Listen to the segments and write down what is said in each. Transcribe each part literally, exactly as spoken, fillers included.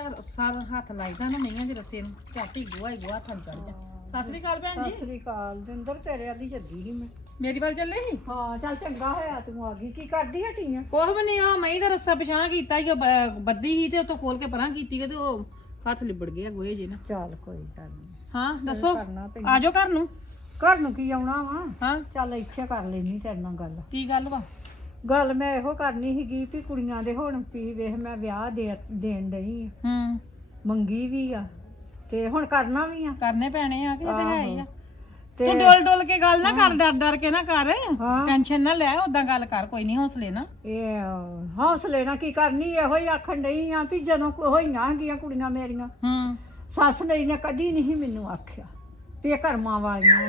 ਜਿਹਾ ਸਰ ਹੱਥ ਲਾਈਦਾ ਨਾ ਮਈਆਂ ਦੇ ਰੱਸੇ ਨੂੰ ਝਾਟੀ ਗੋਹਾ ਹੀ ਗੋਹਾ ਥਣ ਚੜ ਜਾ। ਸਤਿ ਸ੍ਰੀ ਅਕਾਲ ਭੈਣ ਜੀ। ਸਤਿ ਸ੍ਰੀ ਅਕਾਲ ਦਿੰਦਰ, ਤੇਰੇ ਵਾਲੀ ਚੱਲੀ ਸੀ ਮੈਂ। ਮੇਰੀ ਵੱਲ ਚੱਲੇ ਸੀ? ਹਾਂ ਚੱਲ ਚੰਗਾ ਹੋਇਆ ਤੂੰ ਆ ਗਈ। ਕੀ ਕਰਦੀ ਹਟੀ ਆ? ਕੁਛ ਵੀ ਨਹੀਂ, ਉਹ ਮਈ ਦਾ ਰੱਸਾ ਪਛਾਣ ਕੀਤਾ ਹੀ, ਉਹ ਬ- ਬੱਦੀ ਸੀ ਤੇ ਉਤੋਂ ਖੋਲ ਕੇ ਪਰਾਂ ਕੀਤੀ ਤੇ ਉਹ ਹੱਥ ਲਿਬੜ ਗਿਆ ਗੋਹੇ ਜੇ ਨਾ। ਚੱਲ ਕੋਈ ਗੱਲ ਨਹੀਂ, ਹਾਂ ਦੱਸੋ, ਕਰਨਾ ਪੈਂਦਾ। ਆ ਜਾਓ ਘਰ ਨੂੰ। ਘਰ ਨੂੰ ਕੀ ਆਉਣਾ ਵਾ? ਹਾਂ ਚੱਲ ਇੱਥੇ ਕਰ ਲੈਣੀ ਤੇਰੇ ਨਾਲ ਗੱਲ। ਕੀ ਗੱਲ ਵਾ? ਗੱਲ ਮੈਂ ਇਹੋ ਕਰਨੀ ਸੀਗੀ ਵੀ ਕੁੜੀਆਂ ਦੇ ਹੁਣ ਵੀ ਵੇਖ ਮੈਂ ਵਿਆਹ ਦੇ ਦੇਣ ਡਈ ਆ, ਹੂੰ ਮੰਗੀ ਵੀ ਆ ਤੇ ਹੁਣ ਕਰਨਾ ਵੀ ਆ। ਕਰਨੇ ਪੈਣੇ ਆ ਕਿ ਇਹ ਤਾਂ ਹੈ ਹੀ ਆ। ਤੇ ਤੂੰ ਡੋਲ ਡੋਲ ਕੇ ਗੱਲ ਨਾ ਕਰ, ਡਰ ਡਰ ਕੇ ਨਾ ਕਰ, ਹਾਂ। ਟੈਨਸ਼ਨ ਨਾ ਲੈ, ਉਦਾਂ ਗੱਲ ਕਰ, ਕੋਈ ਨਹੀਂ, ਹੌਸਲੇ ਨਾ। ਇਹ ਅਹ, ਹੌਸਲੇ ਨਾਲ ਕੀ ਕਰਨੀ, ਇਹੋ ਹੀ ਆਖਣ ਡਈ ਆ ਵੀ ਜਦੋਂ ਹੋਈਆਂ ਹੈਗੀਆਂ ਕੁੜੀਆਂ ਮੇਰੀਆਂ, ਹੂੰ ਸੱਸ ਮੇਰੀ ਨੇ ਕਦੀ ਨਹੀਂ ਮੈਨੂੰ ਆਖਿਆ ਵੀ ਇਹ ਕਰਮਾਂ ਵਾਲੀਆਂ।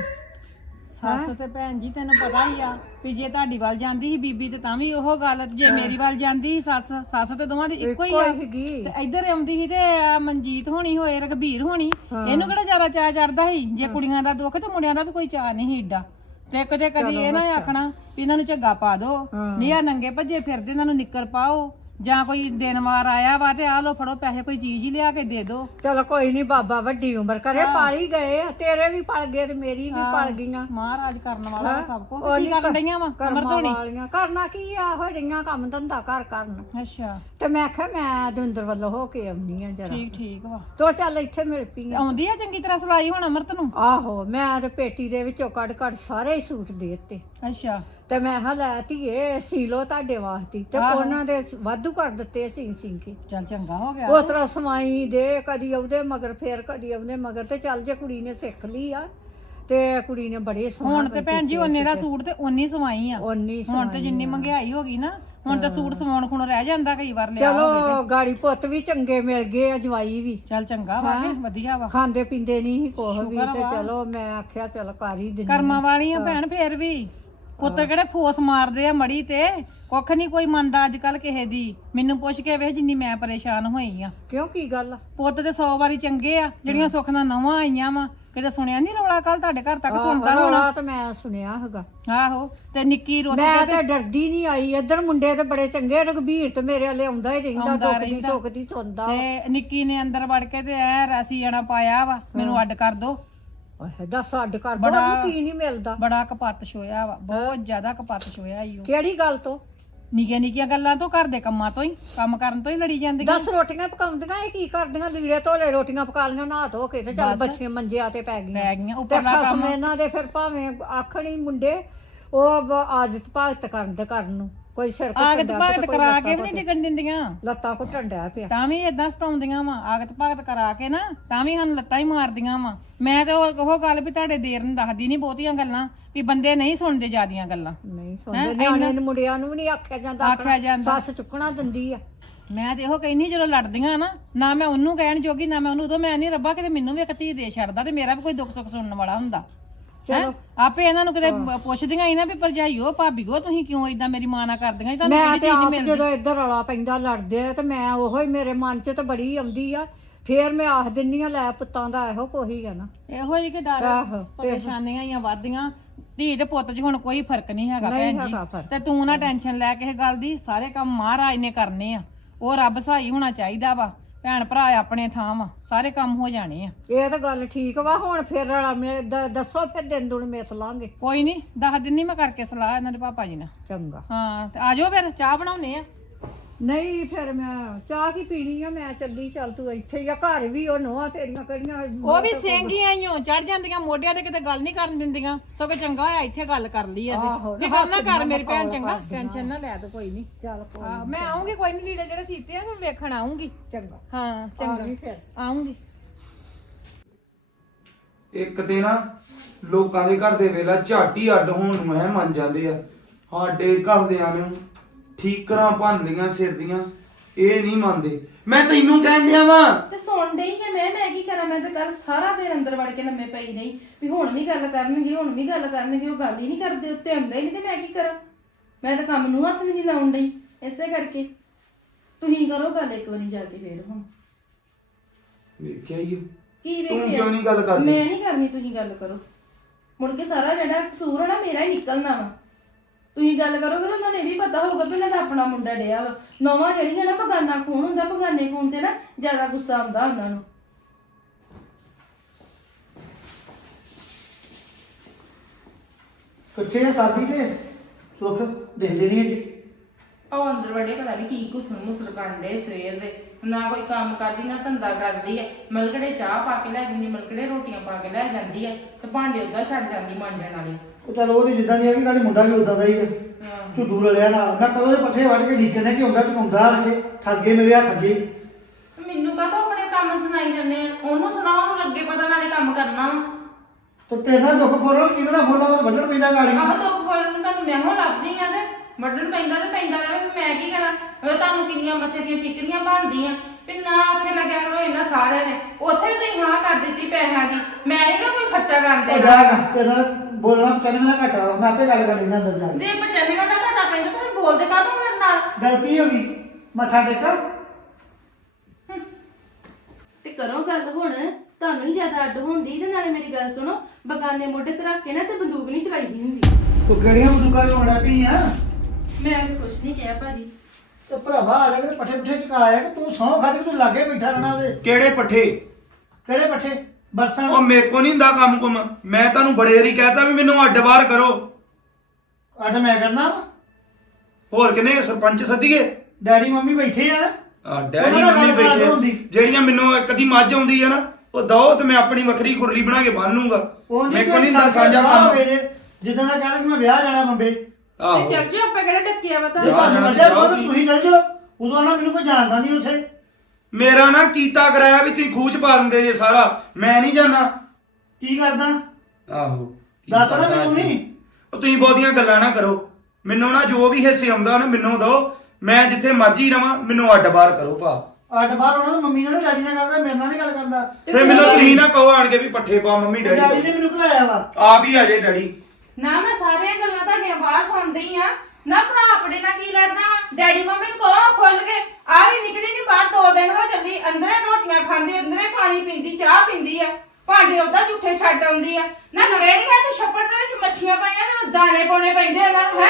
ਸੱਸ ਤੇ ਭੈਣ ਜੀ ਤੈਨੂੰ ਪਤਾ ਹੀ ਆ ਵੀ ਜੇ ਤੁਹਾਡੀ ਵੱਲ ਜਾਂਦੀ ਸੀ ਬੀਬੀ ਤੇ ਤਾਂ ਵੀ ਉਹ ਗੱਲ, ਜੇ ਮੇਰੀ ਵੱਲ ਜਾਂਦੀ ਸੀ ਸੱਸ, ਸੱਸ ਤੇ ਦੋਵਾਂ ਦੀ ਇੱਕੋ ਹੀ ਆ। ਹੈਗੀ ਤੇ ਇੱਧਰ ਆਉਂਦੀ ਸੀ ਤੇ ਆਹ ਮਨਜੀਤ ਹੋਣੀ ਹੋਏ, ਰਘਬੀਰ ਹੋਣੀ, ਇਹਨੂੰ ਕਿਹੜਾ ਜ਼ਿਆਦਾ ਚਾਅ ਚੜਦਾ ਸੀ? ਜੇ ਕੁੜੀਆਂ ਦਾ ਦੁੱਖ ਤੇ ਮੁੰਡਿਆਂ ਦਾ ਵੀ ਕੋਈ ਚਾਅ ਨਹੀਂ ਸੀ ਏਡਾ। ਤੇ ਕਦੇ ਕਦੀ ਇਹ ਨਾ ਆਖਣਾ ਵੀ ਇਹਨਾਂ ਨੂੰ ਝੱਗਾ ਪਾ ਦੋ, ਨਹੀਂ ਆ ਨੰਗੇ ਭੱਜੇ ਫਿਰਦੇ, ਇਹਨਾਂ ਨੂੰ ਨਿੱਕਰ ਪਾਓ, ਜਾਂ ਕੋਈ ਦਿਨ ਵਾਰ ਆਇਆ ਵਾ ਤੇ ਆ ਲੋ ਫੜੋ ਪੈਸੇ, ਕੋਈ ਚੀਜ਼ ਹੀ ਲਿਆ ਕੇ ਦੇ ਦੋ। ਚਲੋ ਕੋਈ ਨਹੀਂ, ਬਾਬਾ ਵੱਡੀ ਉਮਰ ਕਰੇ, ਪਾਲੀ ਗਏ ਆ, ਤੇਰੇ ਵੀ ਪਲ ਗਏ ਤੇ ਮੇਰੀ ਵੀ ਪਲ ਗਈਆਂ। ਮਹਾਰਾਜ ਕਰਨ ਵਾਲਾ ਵਾ ਸਭ ਕੁਝ। ਉਹ ਕੀ ਕਰਨ ਡਈਆਂ ਵਾ ਕਰਮਾਂ ਅਮਰਧੋਣੀ? ਵਾਲੀਆਂ ਕਰਨਾ ਕੀ ਆ, ਹੋ ਰਹੀਆਂ ਕੰਮ ਧੰਦਾ ਘਰ ਕਰਨ। ਅੱਛਾ ਤੇ ਮੈਂ ਆਖਿਆ ਮੈਂ ਦਵਿੰਦਰ ਵੱਲੋਂ ਹੋ ਕੇ ਆਉਣੀ ਆ ਜਰਾ। ਠੀਕ ਠੀਕ ਵਾ। ਤੋ ਚੱਲ ਇੱਥੇ ਮਿਲ ਪਈਆਂ। ਆਉਂਦੀ ਆ ਚੰਗੀ ਤਰ੍ਹਾਂ ਸਲਾਈ ਹੁਣ ਅਮਰਤ ਨੂੰ? ਆਹੋ ਮੈਂ ਤੇ ਪੇਟੀ ਦੇ ਵਿੱਚੋਂ ਕੱਢ ਕੱਢ ਸਾਰੇ ਹੀ ਸੂਟ ਦੇ ਦਿੱਤੇ ਅੱਛਾ ਤੇ ਮੈਂ ਹਾਂ ਲੈ ਧੀਏ ਸੀ ਲੋ ਤੁਹਾਡੇ ਵਾਸਤੇ, ਤੇ ਉਹਨਾਂ ਦੇ ਵਾਧੂ ਕਰ ਦਿੱਤੇ ਸੀ ਸੀ ਕੇ। ਚੱਲ ਚੰਗਾ ਹੋ ਗਿਆ। ਉਸ ਤਰ੍ਹਾਂ ਸਮਾਈ ਦੇ, ਕਦੀ ਉਹਦੇ ਮਗਰ ਫੇਰ ਕਦੀ ਉਹਦੇ ਮਗਰ, ਤੇ ਚੱਲ ਜੇ ਕੁੜੀ ਨੇ ਸਿੱਖ ਲਈ ਆ ਤੇ ਕੁੜੀ ਨੇ ਬੜੇ ਸੋਹਣੇ ਹੁਣ ਤੇ ਭੈਣ ਜੀ ਉਹਨੇ ਦਾ ਸੂਟ ਤੇ ਉਨੀ ਸਵਾਈ ਆ। ਉਨੀ ਹੁਣ ਤੇ ਜਿੰਨੀ ਮਹਿੰਗਾਈ ਹੋ ਗਈ ਨਾ, ਹੁਣ ਤਾਂ ਸੂਟ ਸਵਾਉਣ ਖੁਣ ਰਹਿ ਜਾਂਦਾ ਕਈ ਵਾਰ ਲਿਆ ਹੋਵੇ ਚਲੋ ਗਾੜੀ ਪੁੱਤ ਵੀ ਚੰਗੇ ਮਿਲ ਗਏ ਆ, ਜਵਾਈ ਵੀ ਚੱਲ ਚੰਗਾ ਵਾ ਕੇ ਵਧੀਆ ਵਾ। ਖਾਂਦੇ ਪੀਂਦੇ ਨਹੀਂ ਸੀ ਕੁਛ ਵੀ, ਤੇ ਚਲੋ ਮੈਂ ਆਖਿਆ ਚਲ ਕਰ ਹੀ ਦਿੰਦੀ। ਕਰਮਾਂ ਵਾਲੀਆਂ ਭੈਣ ਫੇਰ ਵੀ। ਪੁੱਤ ਕਿਹੜੇ ਫੋਸ ਮਾਰਦੇ ਆ ਮੜੀ ਤੇ, ਕੁੱਖ ਨਹੀਂ ਕੋਈ ਮੰਨਦਾ ਅੱਜ ਕੱਲ ਕਿਸੇ ਦੀ। ਮੈਨੂੰ ਪੁੱਛ ਕੇ ਵੇਖ ਜਿੰਨੀ ਮੈਂ ਪਰੇਸ਼ਾਨ ਹੋਈ ਆ। ਕਿਉਂ ਕੀ ਗੱਲ ਆ? ਪੁੱਤ ਤੇ ਸੌ ਵਾਰੀ ਚੰਗੇ ਆ, ਜਿਹੜੀਆਂ ਸੁੱਖ ਨਾਲ ਨਵਾਂ ਆਈਆਂ ਵਾ। ਕਿਤੇ ਸੁਣਿਆ ਨਹੀਂ ਰੌਲਾ ਕੱਲ ਤੁਹਾਡੇ ਘਰ ਤੱਕ ਸੁਣਦਾ ਹੋਣਾ? ਰੌਲਾ ਤਾਂ ਮੈਂ ਸੁਣਿਆ ਹੈਗਾ। ਆਹੋ ਤੇ ਨਿੱਕੀ ਰੋਸ ਮੈਂ ਤਾਂ ਡਰਦੀ ਨਹੀਂ ਆਈ, ਇੱਧਰ ਮੁੰਡੇ ਤੇ ਬੜੇ ਚੰਗੇ, ਰਘਬੀਰ ਤੇ ਮੇਰੇ ਵਾਲੇ ਆਉਂਦਾ ਹੀ ਰਹਿੰਦਾ, ਦੁੱਖ ਦੀ ਸੁੱਖ ਦੀ ਸੁਣਦਾ। ਤੇ ਨਿੱਕੀ ਨੇ ਅੰਦਰ ਵੜ ਕੇ ਤੇ ਐ ਰਸੀ ਜਾਣਾ ਪਾਇਆ ਵਾ, ਮੈਨੂੰ ਅੱਡ ਕਰ ਦੋ। ਓਏ ਦੱਸ ਅੱਡ ਕਰ ਦੋ, ਉਹਨੂੰ ਕੀ ਨਹੀਂ ਮਿਲਦਾ? ਬੜਾ ਕਪੱਤ ਛੋਇਆ ਵਾ, ਬਹੁਤ ਜ਼ਿਆਦਾ ਕਪੱਤ ਛੋਇਆ ਈ ਉਹ। ਕਿਹੜੀ ਗੱਲ ਤੋਂ? ਨਿੱਕੀਆਂ ਨਿੱਕੀਆਂ ਗੱਲਾਂ ਤੋਂ, ਘਰ ਦੇ ਕੰਮਾਂ ਤੋਂ ਹੀ, ਕੰਮ ਕਰਨ ਤੋਂ ਹੀ ਲੜੀ ਜਾਂਦੀਆਂ। ਦਸ ਰੋਟੀਆਂ ਪਕਾਉਂਦੀਆਂ, ਇਹ ਕੀ ਕਰਦੀਆਂ? ਲੀੜੇ ਧੋਲੇ, ਰੋਟੀਆਂ ਪਕਾ ਲੀਆਂ, ਨਹਾ ਧੋ ਕੇ ਤੇ ਚੱਲ ਬੱਚੇ ਮੰਜਿਆਂ ਤੇ ਪੈ ਗਈਆਂ ਪੈ ਗਈਆਂ ਤੇ ਉੱਪਰਲਾ ਕੰਮ। ਖਸਮ ਇਹਨਾਂ ਦੇ ਫਿਰ ਭਾਵੇਂ ਆਖਣੀ ਮੁੰਡੇ ਉਹ ਬ- ਆਦਤ ਭਗਤ ਕਰਨ ਦੇ ਕਰਨ ਨੂੰ, ਕੋਈ ਸਿਰ ਆਗਤ ਭਗਤ ਕਰਾ ਕੇ ਵੀ ਨਹੀਂ ਡਿੱਗਣ ਦਿੰਦੀਆਂ, ਲੱਤਾਂ ਘੁੱਟਣ ਡਿਆ ਪਿਆ। ਤਾਂ ਵੀ ਏਦਾਂ ਸਤਾਉਂਦੀਆਂ ਵਾ। ਆਗਤ ਭਗਤ ਕਰਾ ਕੇ ਨਾ ਤਾਂ ਵੀ ਸਾਨੂੰ ਲੱਤਾਂ ਹੀ ਮਾਰਦੀਆਂ ਵਾ। ਮੈਂ ਤੇ ਉਹ ਉਹ ਗੱਲ ਵੀ ਤੁਹਾਡੇ ਦੇਰ ਨੂੰ ਦੱਸਦੀ ਨਹੀਂ ਬਹੁਤੀਆਂ ਗੱਲਾਂ, ਵੀ ਬੰਦੇ ਨਹੀਂ ਸੁਣਦੇ ਜਿਆਦੀਆਂ ਗੱਲਾਂ। ਨਹੀਂ ਸੁਣਦੇ ਨਿਆਣੇ ਨੂੰ, ਮੁੰਡਿਆਂ ਨੂੰ ਵੀ ਨਹੀਂ ਆਖਿਆ ਜਾਂਦਾ, ਆਖਿਆ ਜਾਂਦਾ। ਸੱਸ ਚੁੱਕਣਾ ਦਿੰਦੀ ਆ। ਮੈਂ ਤੇ ਇਹੋ ਕਹਿੰਦੀ ਜਦੋਂ ਲੜਦੀਆਂ ਨਾ, ਨਾ ਮੈਂ ਉਹਨੂੰ ਕਹਿਣ ਜੋਗੀ, ਨਾ ਮੈਂ ਉਹਨੂੰ। ਉਦੋਂ ਮੈਂ ਨਹੀਂ ਰੱਬਾ ਕਿਤੇ ਮੈਨੂੰ ਵੀ ਇੱਕ ਧੀ ਦੇ ਛੱਡਦਾ ਤੇ ਮੇਰਾ ਵੀ ਕੋਈ ਦੁੱਖ ਸੁੱਖ ਸੁਣਨ ਵਾਲਾ ਹੁੰਦਾ। ਚਲੋ ਆਪੇ ਇਹਨਾਂ ਨੂੰ ਕਿਤੇ ਪੁੱਛਦੀਆਂ ਹੀ ਨਾ ਵੀ ਭਰਜਾਈਓ ਭਾਬੀਓ ਤੁਸੀਂ ਕਿਉਂ ਇਦਾਂ ਮੇਰੀ ਮਾਂ ਨਾਲ ਕਰਦੀਆਂ ਜੀ, ਤੁਹਾਨੂੰ ਮੈਂ ਤੇ ਆਪ ਜਦੋਂ ਇੱਧਰ ਰੌਲਾ ਪੈਂਦਾ ਲੜਦੇ ਆ ਤੇ ਮੈਂ ਉਹੋ ਹੀ, ਮੇਰੇ ਮਨ 'ਚ ਤਾਂ ਬੜੀ ਆਉਂਦੀ ਆ। ਫੇਰ ਮੈਂ ਆਖ ਦਿੰਨੀ ਆ ਲੈ ਪੁੱਤਾਂ ਦਾ ਇਹੋ ਕੋਈ ਆ ਨਾ, ਇਹੋ ਹੀ ਕਿ ਡਰ ਪਰੇਸ਼ਾਨੀਆਂ ਹੀ ਵੱਧਦੀਆਂ। ਧੀ ਤੇ ਪੁੱਤ 'ਚ ਹੁਣ ਕੋਈ ਫਰਕ ਨਹੀਂ ਹੈਗਾ ਭੈਣ ਜੀ। ਤੇ ਤੂੰ ਨਾ ਟੈਨਸ਼ਨ ਲੈ ਕਿਸੇ ਗੱਲ ਦੀ, ਸਾਰੇ ਕੰਮ ਮਹਾਰਾਜ ਨੇ ਕਰਨੇ ਆ। ਉਹ ਰੱਬ ਸਹਾਈ ਹੋਣਾ ਚਾਹੀਦਾ ਵਾ। ਭੈਣ ਭਰਾ ਆਪਣੇ ਥਾਂ ਵਾ, ਸਾਰੇ ਕੰਮ ਹੋ ਜਾਣੇ ਆ। ਇਹ ਤਾਂ ਗੱਲ ਠੀਕ ਵਾ। ਹੁਣ ਫੇਰ ਰਲਾ ਮੈਂ ਦੱਸੋ ਫਿਰ ਦਿਨ ਦੁਨ ਮਿਸ ਲਾਂਗੇ। ਕੋਈ ਨਹੀਂ, ਦੱਸ ਦਿੰਨੀ ਮੈਂ ਕਰਕੇ ਸਲਾਹ ਇਹਨਾਂ ਦੇ ਪਾਪਾ ਜੀ ਨਾਲ। ਚੰਗਾ ਹਾਂ ਤੇ ਆ ਜਾਓ ਫਿਰ, ਚਾਹ ਬਣਾਉਨੇ ਆ। ਨਹੀਂ ਫਿਰ ਮੈਂ ਚਾਹ ਕੀ ਪੀਣੀ ਆ, ਮੈਂ ਚੱਲੀ। ਚੱਲ ਤੂੰ ਇੱਥੇ ਹੀ ਆ, ਘਰ ਵੀ ਉਹ ਨੋਆ ਤੇਰੀਆਂ ਕਿਹੜੀਆਂ ਉਹ ਵੀ ਸਿੰਘੀਆਂ ਆਈਓ ਚੜ ਜਾਂਦੀਆਂ ਮੋਢਿਆਂ ਤੇ, ਕਿਤੇ ਗੱਲ ਨਹੀਂ ਕਰਨ ਦਿੰਦੀਆਂ। ਸਗੋਂ ਚੰਗਾ ਹੋਇਆ ਇੱਥੇ ਗੱਲ ਕਰ ਲਈ ਆ। ਤੇ ਫਿਕਰ ਨਾ ਕਰ ਮੇਰੀ ਭੈਣ, ਚੰਗਾ ਟੈਨਸ਼ਨ ਨਾ ਲੈ ਤੂੰ, ਕੋਈ ਨਹੀਂ। ਚੱਲ ਹਾਂ ਮੈਂ ਆਉਂਗੀ, ਕੋਈ ਨਹੀਂ, ਲੀੜੇ ਜਿਹੜੇ ਸੀਤੇ ਆ ਮੈਂ ਵੇਖਣ ਆਉਂਗੀ। ਚੰਗਾ ਹਾਂ ਚੰਗਾ ਫਿਰ ਆਉਂਗੀ। ਇੱਕ ਤੇ ਨਾ ਲੋਕਾਂ ਦੇ ਘਰ ਦੇ ਵੇਲਾ ਝਾਟੀ ਅੱਡ ਹੋਣ ਨੂੰ ਐ ਮੰਨ ਜਾਂਦੇ ਆ, ਸਾਡੇ ਘਰਦਿਆਂ ਨੂੰ ਠੀਕਰਾਂ ਭੰਨਦੀਆਂ ਸਿਰ ਦੀਆਂ ਇਹ ਨਹੀਂ ਮੰਨਦੇ। ਮੈਂ ਤੈਨੂੰ ਕਹਿਣ ਡਿਆ ਵਾਂ ਤੇ ਸੁਣ ਡਈ ਆ ਮੈਂ ਮੈਂ ਕੀ ਕਰਾਂ? ਮੈਂ ਤਾਂ ਕੱਲ ਸਾਰਾ ਦਿਨ ਅੰਦਰ ਵੜ ਕੇ ਲੰਮੇ ਪਈ ਰਹੀ ਵੀ ਹੁਣ ਵੀ ਗੱਲ ਕਰਨਗੇ, ਹੁਣ ਵੀ ਗੱਲ ਕਰਨਗੇ। ਉਹ ਗੱਲ ਹੀ ਨਹੀਂ ਕਰਦੇ, ਉੱਤੇ ਆਉਂਦਾ ਹੀ ਨਹੀਂ। ਤੇ ਮੈਂ ਕੀ ਕਰਾਂ? ਮੈਂ ਤਾਂ ਕੰਮ ਨੂੰ ਹੱਥ ਨਹੀਂ ਲਾਉਣ ਡਈ। ਇਸੇ ਕਰਕੇ ਤੁਸੀਂ ਕਰੋ ਗੱਲ ਇੱਕ ਵਾਰੀ ਜਾ ਕੇ ਫੇਰ। ਹੁਣ ਵੇਖਿਆ ਹੀ ਕੀ ਤੂੰ ਵੇਖਿਆ? ਕਿਉਂ ਨਹੀਂ ਗੱਲ ਕਰਦੀ? ਮੈਂ ਨਹੀਂ ਕਰਨੀ, ਤੁਸੀਂ ਗੱਲ ਕਰੋ। ਮੁੜ ਕੇ ਸਾਰਾ ਜਿਹੜਾ ਕਸੂਰ ਹੈ ਨਾ ਮੇਰਾ ਹੀ ਨਿਕਲਣਾ ਵਾ। ਤੁਸੀਂ ਗੱਲ ਕਰੋਗੇ ਤਾਂ ਤੁਹਾਨੂੰ ਇਹ ਵੀ ਪਤਾ ਹੋਊਗਾ ਵੀ ਇਹਨਾਂ ਦਾ ਆਪਣਾ ਮੁੰਡਾ ਡਿਆ ਵਾ। ਨੌਵਾਂ ਜਿਹੜੀਆਂ ਨਾ ਬਗਾਨਾ ਖੂਨ ਹੁੰਦਾ, ਬਗਾਨੇ ਖੂਨ ਤੇ ਨਾ ਜ਼ਿਆਦਾ ਗੁੱਸਾ ਆਉਂਦਾ ਉਹਨਾਂ ਨੂੰ। ਕਿੱਥੇ ਆ ਸਾਡੀ ਤੇ ਸੁੱਖ ਦੇਖਦੇ ਨਹੀਂ ਜੀ। ਉਹ ਅੰਦਰ ਵੜੇ ਪਤਾ ਨਹੀਂ ਕੀ ਘੁਸਣ ਮੁਸਰ ਕਰਦੇ ਸਵੇਰ ਦੇ, ਨਾ ਕੋਈ ਕੰਮ ਕਰਦੀ ਨਾ ਧੰਦਾ ਕਰਦੀ ਹੈ। ਮਲਕੜੇ ਚਾਹ ਪਾ ਕੇ ਲੈ ਜਾਂਦੀ, ਮਲਕੜੇ ਰੋਟੀਆਂ ਪਾ ਕੇ ਲੈ ਜਾਂਦੀ ਹੈ ਤੇ ਭਾਂਡੇ ਉਦਾਂ ਛੱਡ ਜਾਂਦੀ ਮਾਂਜਣ ਵਾਲੇ। ਉਹ ਚੱਲ ਉਹਦੀ ਜਿੱਦਾਂ ਦੀ ਆ ਕਿ ਸਾਡੀ ਮੁੰਡਾ ਵੀ ਉਦਾਂ ਦਾ ਹੀ ਹੈ। ਝੁੱਡੂ ਰਲਿਆ ਨਾਲ ਮੈਂ ਕਦੋਂ ਦੇ ਪੱਠੇ ਵੱਢ ਕੇ ਡੀਕੇ ਨੇ ਕਿ ਹੁੰਦਾ ਚਕਾਉਂਦਾ ਆ ਕੇ ਠੱਗੇ ਮੇਰੇ ਹੱਥ ਅੱਗੇ। ਮੈਨੂੰ ਕਹਤਾ ਆਪਣੇ ਕੰਮ ਸੁਣਾਈ ਜਾਂਦੇ ਆ, ਉਹਨੂੰ ਸੁਣਾਓ, ਉਹਨੂੰ ਲੱਗੇ ਪਤਾ ਨਾਲੇ ਕੰਮ ਕਰਨਾ ਵਾ। ਤੇ ਤੇਰੇ ਨਾਲ ਦੁੱਖ ਫੋਲੋ ਕਿਹਦੇ ਨਾਲ ਫੋਲੋ ਵੱਢਣ ਪੈਂਦਾ ਗਾੜੀ। ਆਹ ਦੁੱਖ ਫੋੜਨ ਨੂੰ ਤੁਹਾਨੂੰ ਮੈਂ ਹੋ ਲੱਭਦੀ ਆ ਤੇ ਵੱਢਣ ਪੈਂਦਾ ਤੇ ਪੈਂਦਾ ਰਹੇ, ਮੈਂ ਕੀ ਕਰਾਂ? ਉਹ ਤੁਹਾਨੂੰ ਕਿੰਨੀਆਂ ਮੱਥੇ ਦੀਆਂ ਟਿਕਰੀਆਂ ਬਣਦੀਆਂ ਵੀ ਨਾ ਆਖੇ ਲੱਗਿਆ ਕਰੋ ਇਹਨਾਂ ਸਾਰਿਆਂ ਨੇ। ਉੱਥੇ ਵੀ ਤੁਸੀਂ ਹਾਂ ਕਰ ਦਿੱਤੀ ਪੈਸਿਆਂ ਦੀ, ਮੈਂ ਨਹੀਂ ਕਿ ਕੋਈ ਖਰਚਾ ਉਹ ਕਰਦੇ ਜਾਗਾ ਤੇਰੇ ਨਾਲ ਬੋਲਣਾ ਕਹਿੰਦੇ ਨਾ ਘਟਾ ਮੈਂ ਆਪੇ ਗੱਲ ਕਰ ਲੈਂਦਾ ਅੰਦਰ ਜਾ ਕੇ। ਦੇ ਪਚਾਨਵੇਂ ਦਾ ਘਾਟਾ ਪੈਂਦਾ, ਤੁਸੀਂ ਬੋਲਦੇ ਕਾਹਤੋਂ ਮੇਰੇ ਨਾਲ? ਗਲਤੀ ਹੋ ਗਈ ਮੱਥਾ ਟੇਕਾ। ਤੇ ਕਰੋ ਗੱਲ ਹੁਣ, ਤੁਹਾਨੂੰ ਹੀ ਜ਼ਿਆਦਾ ਅੱਡ ਹੁੰਦੀ। ਤੇ ਨਾਲੇ ਮੇਰੀ ਗੱਲ ਸੁਣੋ, ਬਗਾਨੇ ਮੋਢੇ ਤੇ ਰੱਖ ਕੇ ਨਾ ਤੇ ਬੰਦੂਕ ਨਹੀਂ ਚਲਾਈਦੀ ਹੁੰਦੀ। ਤੂੰ ਕਿਹੜੀਆਂ ਬੰਦੂਕਾਂ ਚੋਣਾ ਪਈ ਆ? ਮੈਂ ਤਾਂ ਕੁਛ ਨਹੀਂ ਕਿਹਾ ਭਾਜੀ। ਤੇ ਭਰਾਵਾ ਆ ਜਾ ਕੇ ਪੱਠੇ ਪੁੱਠੇ ਚਕਾ ਆਇਆ ਕਿ ਤੂੰ ਸਹੁੰ ਖਾਦੀ ਕਿ ਤੂੰ ਲਾਗੇ ਬੈਠਾ ਰਹਿਣਾ ਉਹਦੇ। ਕਿਹੜੇ ਪੱਠੇ? ਕਿਹੜੇ ਪੱਠੇ? ਬਰਸਾਂ ਉਹ ਮੇਰੇ ਕੋ ਨਹੀਂ ਹੁੰਦਾ ਕੰਮ ਕੁਮ। ਮੈਂ ਤੁਹਾਨੂੰ ਬੜੇ ਵਾਰੀ ਕਹਿਤਾ ਵੀ ਮੈਨੂੰ ਅੱਡ ਬਾਹਰ ਕਰੋ। ਅੱਡ ਮੈਂ ਕਰਨਾ ਵਾ। ਹੋਰ ਕਿਨੇ ਸਰਪੰਚ ਸੱਦੀਏ? ਡੈਡੀ ਮੰਮੀ ਬੈਠੇ ਆ ਨਾ। ਆ ਡੈਡੀ ਉਹਨਾਂ ਨਾਲ ਮੰਮੀ ਗੱਲ ਬੈਠੇ ਆ। ਹੁੰਦੀ। ਜਿਹੜੀਆਂ ਮੈਨੂੰ ਇੱਕ ਅੱਧੀ ਮੱਝ ਆਉਂਦੀ ਆ ਨਾ ਉਹ ਦੋ ਤੇ ਮੈਂ ਆਪਣੀ ਵੱਖਰੀ ਖੁਰਲੀ ਬਣਾ ਕੇ ਬੰਨ ਲੂੰਗਾ। ਉਹ ਮੇਰੇ ਕੋ ਨਹੀਂ ਹੁੰਦਾ ਸਾਂਝਾ ਕੰਮ। ਜਿੱਦਾਂ ਦਾ ਕਹਿੰਦਾ ਕਿ ਮੈਂ ਵਿਆਹ ਜਾਣਾ ਬੰਬੇ। ਆਹੋ ਤੇ ਚੱਲ ਜਾਓ, ਆਪਾਂ ਕਿਹੜਾ ਡੱਕਿਆ ਵਾ ਜੇ ਤੁਹਾਨੂੰ। ਤੁਹਾਨੂੰ ਜਾਣਾ ਮੱਝਾਂ ਜਾਓ ਕੋਲ ਜੀ। ਤੁਸੀਂ ਚੱਲ ਜਾਓ। ਉਦੋਂ ਨਾ ਮੈਨੂੰ ਕੋਈ ਜਾਣਦਾ ਨਹੀਂ ਉੱਥੇ। ਮੇਰਾ ਨਾ ਕੀਤਾ ਕਰਾਇਆ ਵੀ ਤੁਸੀਂ ਖੂਚ ਪਾ ਦਿੰਦੇ ਜੇ ਸਾਰਾ। ਮੈਂ ਨਹੀਂ ਜਾਣਾ। ਕੀ ਕਰਦਾ ਆਹੋ ਦੱਸ ਨਾ ਕੀਤਾ ਮੈਨੂੰ ਜੀ। ਨਹੀਂ। ਉਹ ਤੁਸੀਂ ਬਹੁਤੀਆਂ ਗੱਲਾਂ ਨਾ ਕਰੋ। ਮੈਨੂੰ ਨਾ ਜੋ ਵੀ ਹਿੱਸੇ ਆਉਂਦਾ ਨਾ ਮੈਨੂੰ ਦਿਓ। ਮੈਂ ਜਿੱਥੇ ਮਰਜ਼ੀ ਰਵਾਂ, ਮੈਨੂੰ ਅੱਡ ਬਾਹਰ ਕਰੋ ਭਾ। ਅੱਡ ਬਾਹਰ ਹੋਣਾ ਤਾਂ ਮੰਮੀ ਨਾਲ ਡੈਡੀ ਨਾਲ ਕਰਦਾ, ਮੇਰੇ ਨਾਲ ਨਹੀਂ ਗੱਲ ਕਰਦਾ। ਫੇ ਮੈਨੂੰ ਤੁਸੀਂ ਨਾ ਕਹੋ ਆਣ ਕੇ ਵੀ ਪੱਠੇ ਪਾ ਮੰਮੀ ਡੈਡੀ ਡੈਡੀ ਨੇ ਮੈਨੂੰ ਘਲਾਇਆ ਵਾ। ਆਪ ਹੀ ਆ ਜੇ ਡੈਡੀ। ਨਾ ਮੈਂ ਸਾਰੀਆਂ ਗੱਲਾਂ ਤੁਹਾਡੀਆਂ ਬਾਹਰ ਸੁਣਦੀ ਆ ਨਾ। ਭਰਾ ਆਪਣੇ ਨਾਲ ਕੀ ਲੜਨਾ ਵਾ? ਡੈਡੀ ਮੰਮੀ ਨੂੰ ਕਹੋ ਖੁੱਲ ਕੇ। ਆ ਵੀ ਨਿਕਲੀ ਨਹੀਂ ਬਾਹਰ, ਦੋ ਦਿਨ ਹੋ ਚੱਲੀ, ਅੰਦਰੇ ਰੋਟੀਆਂ ਖਾਂਦੀ, ਅੰਦਰੇ ਪਾਣੀ ਪੀਂਦੀ, ਚਾਹ ਪੀਂਦੀ ਆ, ਭਾਂਡੇ ਉਹਦਾ ਝੂਠੇ ਛੱਡ ਆਉਂਦੀ ਆ। ਨਾ ਕਿਹੜੀਆਂ ਤੂੰ ਛੱਪੜ ਦੇ ਵਿੱਚ ਮੱਛੀਆਂ ਪਾਈਆਂ ਤੇ ਦਾਣੇ ਪਾਉਣੇ ਪੈਂਦੇ ਉਹਨਾਂ ਨੂੰ। ਹੈ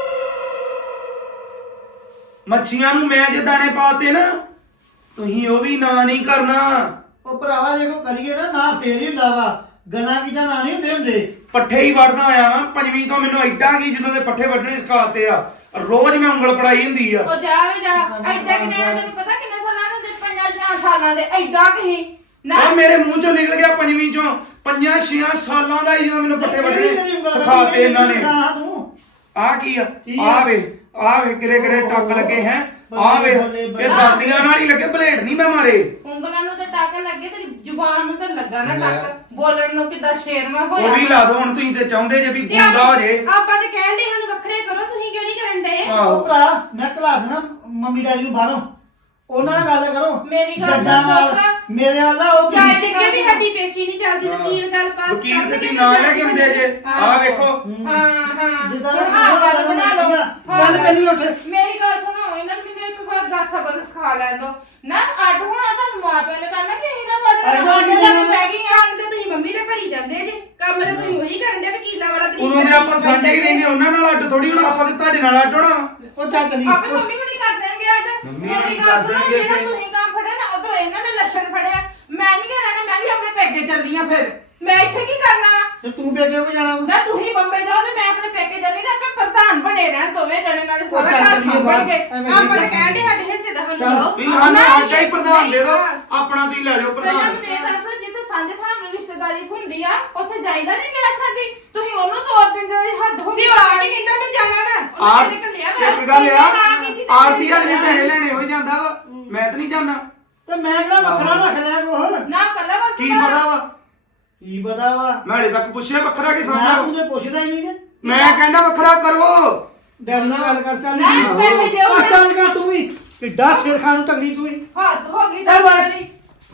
ਮੱਛੀਆਂ ਨੂੰ ਮੈਂ ਜੇ ਦਾਣੇ ਪਾਤੇ ਨਾ, ਤੁਸੀਂ ਉਹ ਵੀ ਨਾ ਨਹੀਂ ਕਰਨਾ। ਉਹ ਭਰਾਵਾ ਜੇ ਕੋ ਕਰੀਏ ਨਾ ਨਾ ਫੇਰ ਹੀ ਹੁੰਦਾ ਵਾ। ਗੱਲਾਂ ਕੀਦਾ ਨਾ ਨਹੀਂ ਹੁੰਦੇ ਹੁੰਦੇ। ਪੱਠੇ ਹੀ ਵੜਦਾ ਆਇਆ ਵਾਂ ਪੰਜਵੀਂ ਤੋਂ। ਮੈਨੂੰ ਐਡਾ ਕੀ ਜਦੋਂ ਦੇ ਪੱਠੇ ਵੱਢਣੇ ਸਿਖਾਤੇ ਆ। ਰੋਜ਼ ਮੈਂ ਉਂਗਲ ਪੜਾਈ ਹੁੰਦੀ ਆ। ਉਹ ਜਾ ਵੇ ਜਾ। ਐਡਾ ਕਿੰਨੇ ਤੈਨੂੰ ਪਤਾ ਕਿੰਨੇ ਸਾਲਾਂ ਦੇ ਹੁੰਦੇ? ਪੰਜਾਂ ਛੇ ਸਾਲਾਂ ਦੇ। ਐਡਾ ਕਹੀ ਨਾ ਉਹ ਮੇਰੇ ਮੂੰਹ ਚੋਂ ਨਿਕਲ ਗਿਆ ਪੰਜਵੀਂ ਚੋਂ। ਪੰਜਾਂ ਛੇਆਂ ਸਾਲਾਂ ਦਾ ਹੀ ਜਦੋਂ ਮੈਨੂੰ ਪੱਠੇ ਵੱਢਣੇ ਸਿਖਾਤੇ ਇਹਨਾਂ ਨੇ। ਹਾਂ ਤੂੰ ਆ ਕੀ ਆ? ਕੀ ਆ ਵੇ ਆ ਵੇ ਕਿਹੜੇ ਕਿਹੜੇ ਟੱਕ ਲੱਗੇ ਹੈ। ਆ ਵੇ ਇਹ ਦਾਤੀਆਂ ਨਾਲ ਹੀ ਲੱਗੇ, ਬਲੇਡ ਨਹੀਂ ਮੈਂ ਮਾਰੇ। ਉਂਗਲਾਂ ਨੂੰ ਤੇ ਟੱਕ ਲੱਗੇ, ਤੇਰੀ ਜ਼ੁਬਾਨ ਨੂੰ ਤੇ ਲੱਗਾ ਨਾ ਟੱਕ। ਬੋਲਣ ਨੂੰ ਕਿੱਦਾਂ ਸ਼ੇਰਵਾ ਹੋਇਆ। ਉਹ ਵੀ ਲਾ ਦੋ ਹੁਣ। ਤੁਸੀਂ ਤੇ ਚਾਹੁੰਦੇ ਜੇ ਵੀ ਗੁੰਡਾ ਹੋ ਜੇ। ਆਪਾਂ ਤੇ ਕਹਿਣ ਦੇ ਇਹਨਾਂ ਨੂੰ ਵੱਖਰੇ ਕਰੋ, ਤੁਸੀਂ ਕਿਉਂ ਨਹੀਂ ਕਰਨ ਦੇ? ਉਹ ਆਹੋ ਭਰਾ ਮੈਂ ਘਲਾ ਦੇਣਾ ਮੰਮੀ ਡੈਡੀ ਨੂੰ ਬਾਹਰੋਂ। ਉਹਨਾਂ ਨਾਲ ਗੱਲ ਕਰੋ। ਮੇਰੀ ਗੱਲ ਜੱਜਾਂ ਨਾਲ ਸੁਣ। ਮੇਰੇ ਨਾਲ ਨਾ ਉਹ ਚਾਹੇ ਜਿੱਕੇ ਵੀ ਸਾਡੀ ਪੇਸ਼ੀ ਨਹੀਂ ਚੱਲਦੀ, ਵਕੀਲ ਗੱਲ ਪਾਸ ਵਕੀਲ ਤੇ ਕਰਨਗੇ ਤੁਸੀਂ ਨਾਂ ਲੈ ਕੇ ਆਉਂਦੇ ਜੇ। ਆ ਵੇਖੋ ਹਾਂ ਹਾਂ ਜਿੱਦਾਂ ਹੁਣ ਆਹ ਗੱਲ ਬਣਾ ਲਓ। ਗੱਲ ਕਰੀ ਉੱਠ। ਮੇਰੀ ਗੱਲ ਸੁਣੋ, ਇਹਨਾਂ ਨੂੰ ਮੈਨੂੰ ਇੱਕ ਗੱਲ ਦਾ ਸਬਕ ਸਿਖਾ ਲੈਣ ਦੋ ਨਾ। ਅੱਡ ਹੋਣਾ ਤੁਹਾਨੂੰ ਮਾਪਿਆਂ ਨੇ ਕਰਨਾ ਕਿ ਅਸੀਂ ਤਾਂ ਤੁਹਾਡੇ ਨਾਲ ਅੱਡ ਅੱਡ ਹੋਣਾ ਲੱਗ ਪੈ ਗਈਆਂ। ਕੰਮ ਤੇ ਤੁਸੀਂ ਮੰਮੀ ਦੇ ਭਰੀ ਜਾਂਦੇ ਜੇ, ਕੰਮ ਤੇ ਤੁਸੀਂ ਉਹੀ ਕਰਨ ਦੇ, ਵਕੀਲਾਂ ਵਾਲਾ ਤਰੀਕਾ। ਉਦੋਂ ਦੇ ਆਪਾਂ ਸਾਂਝੇ ਹੀ ਰਹਿੰਦੇ, ਉਹਨਾਂ ਨਾਲ ਅੱਡ ਥੋੜੀ ਹੋਣਾ। ਆਪਾਂ ਤੇ ਤੁਹਾਡੇ ਨਾਲ ਅੱਡ ਹੋਣਾ। ਉਹ ਚੱਲ ਚਲੀ ਆਪੇ ਮੰਮੀ ਹੁਣੀ ਕਰ ਦੇਣਗੇ ਅੱਡ। ਮੰਮੀ ਮੇਰੀ ਹੁਣੀ ਗੱਲ ਕਰ ਸੁਣੋ, ਦੇਣਗੇ ਜਿਹੜਾ ਤੇ- ਤੁਸੀਂ ਕੰਮ ਫੜਿਆ ਨਾ, ਉਧਰੋਂ ਇਹਨਾਂ ਨੇ ਲੱਛਣ ਫੜਿਆ। ਮੈਂ ਨਹੀਂ ਕਹਿਣਾ, ਮੈਂ ਵੀ ਆਪਣੇ ਪੇਕੇ ਚੱਲਦੀ ਆ। ਫਿਰ ਮੈਂ ਇੱਥੇ ਕੀ ਕਰਨਾ ਵਾ? ਤੇ ਤੂੰ ਬੇਗੇ ਹੋ ਜਾਣਾ ਵਾ। ਨਾ ਤੁਸੀਂ ਬੰਬੇ ਜਾਓ ਤੇ ਮੈਂ ਆਪਣੇ ਪੇਕੇ ਜਾਣੀ ਤੇ ਆਪੇ ਪ੍ਰਧਾਨ ਬਣੇ ਰਹਿਣ ਦੋਵੇਂ ਜਣੇ, ਨਾਲੇ ਸਾਰਾ ਚੱਲ ਘਰ ਚੱਲੀਏ ਸੰਭਾਲਣਗੇ। ਐਵੇਂ ਆਪਾਂ ਕਰੀ ਨੇ ਕਹਿਣ ਦੇ ਸਾਡੇ ਹਿੱਸੇ ਦਾ ਸਾਨੂੰ ਚੱਲ। ਦਿਓ। ਤੁਸੀਂ ਸਾਨੂੰ ਨਾ, ਆਟਾ ਹੀ ਪ੍ਰਧਾਨ ਦੇ ਦਿਓ। ਹਾਂ। ਆਪਣਾ ਤੁਸੀਂ ਲੈ ਜਾਓ ਪਹਿਲਾਂ ਪ੍ਰਧਾਨ। ਮੈਨੂੰ ਇਹ ਦੱਸ, ਜਿੱਥੇ ਸਾਂਝੇ ਥਾਂ ਨੂੰ ਰਿਸ਼ਤੇਦਾਰੀ ਹੁੰਦੀ ਆ, ਉੱਥੇ ਜਾਈਦਾ ਨਹੀਂ ਵਿਆਹ ਸ਼ਾਦੀ? ਤੁਸੀਂ ਉਹਨੂੰ ਤੋੜ ਦਿੰਦੇ ਹੋ, ਹੱਦ ਹੋ ਵੀ ਗਈ। ਉਹ ਆਪ ਹੀ ਕਹਿੰਦਾ ਮੈਂ ਜਾਣਾ ਵਾ। ਆਰ ਉਹਨੇ ਕਹਿੰਦੇ ਘੱਲਿਆ ਵਾ। ਇੱਕ ਗੱਲ ਆ, ਨਾ ਕੀਤੀ ਤੇ ਆਰਤੀ ਵਾਲੇ ਨੇ ਪੈਸੇ ਲੈਣੇ ਹੋ ਜਾਂਦਾ ਵਾ। ਮੈਂ ਤਾਂ ਨਹੀਂ ਜਾਣਾ। ਤੇ ਮੈਂ ਕਿਹੜਾ ਵੱਖਰਾ ਰੱਖ ਲਿਆ ਕੋ। ਨਾ ਕੱਲਾ ਵਰਤ ਕੀ ਪਤਾ ਵਾ? ਕੀ ਪਤਾ ਵਾ। ਮੈਂ ਹਲੇ ਤੱਕ ਪੁੱਛਿਆ ਵੱਖਰਾ ਕਿ ਮੈਂ ਸਾਂਝਾ। ਤੂੰ ਤੇ ਪੁੱਛਦਾ ਹੀ ਨਹੀਂ ਤੇ। ਮੈਂ ਕਹਿੰਦਾ ਵੱਖਰਾ ਕਰੋ। ਡੈਡੀ ਨਾਲ ਗੱਲ ਕਰ ਚੱਲ। ਨਾ, ਪੈਸੇ ਜੇ ਉਹ- ਆ ਚੱਲ ਗਾ ਤੂੰ ਵੀ। ਕਿੱਡਾ ਸਿਰ ਖਾਨ ਨੂੰ ਤਗੜੀ ਤੂੰ ਹੀ। ਹੱਦ ਹੋ ਗਈ ਚੱਲ ਤਾਂ ਬਾਹਰ। ਵਾਲੀ।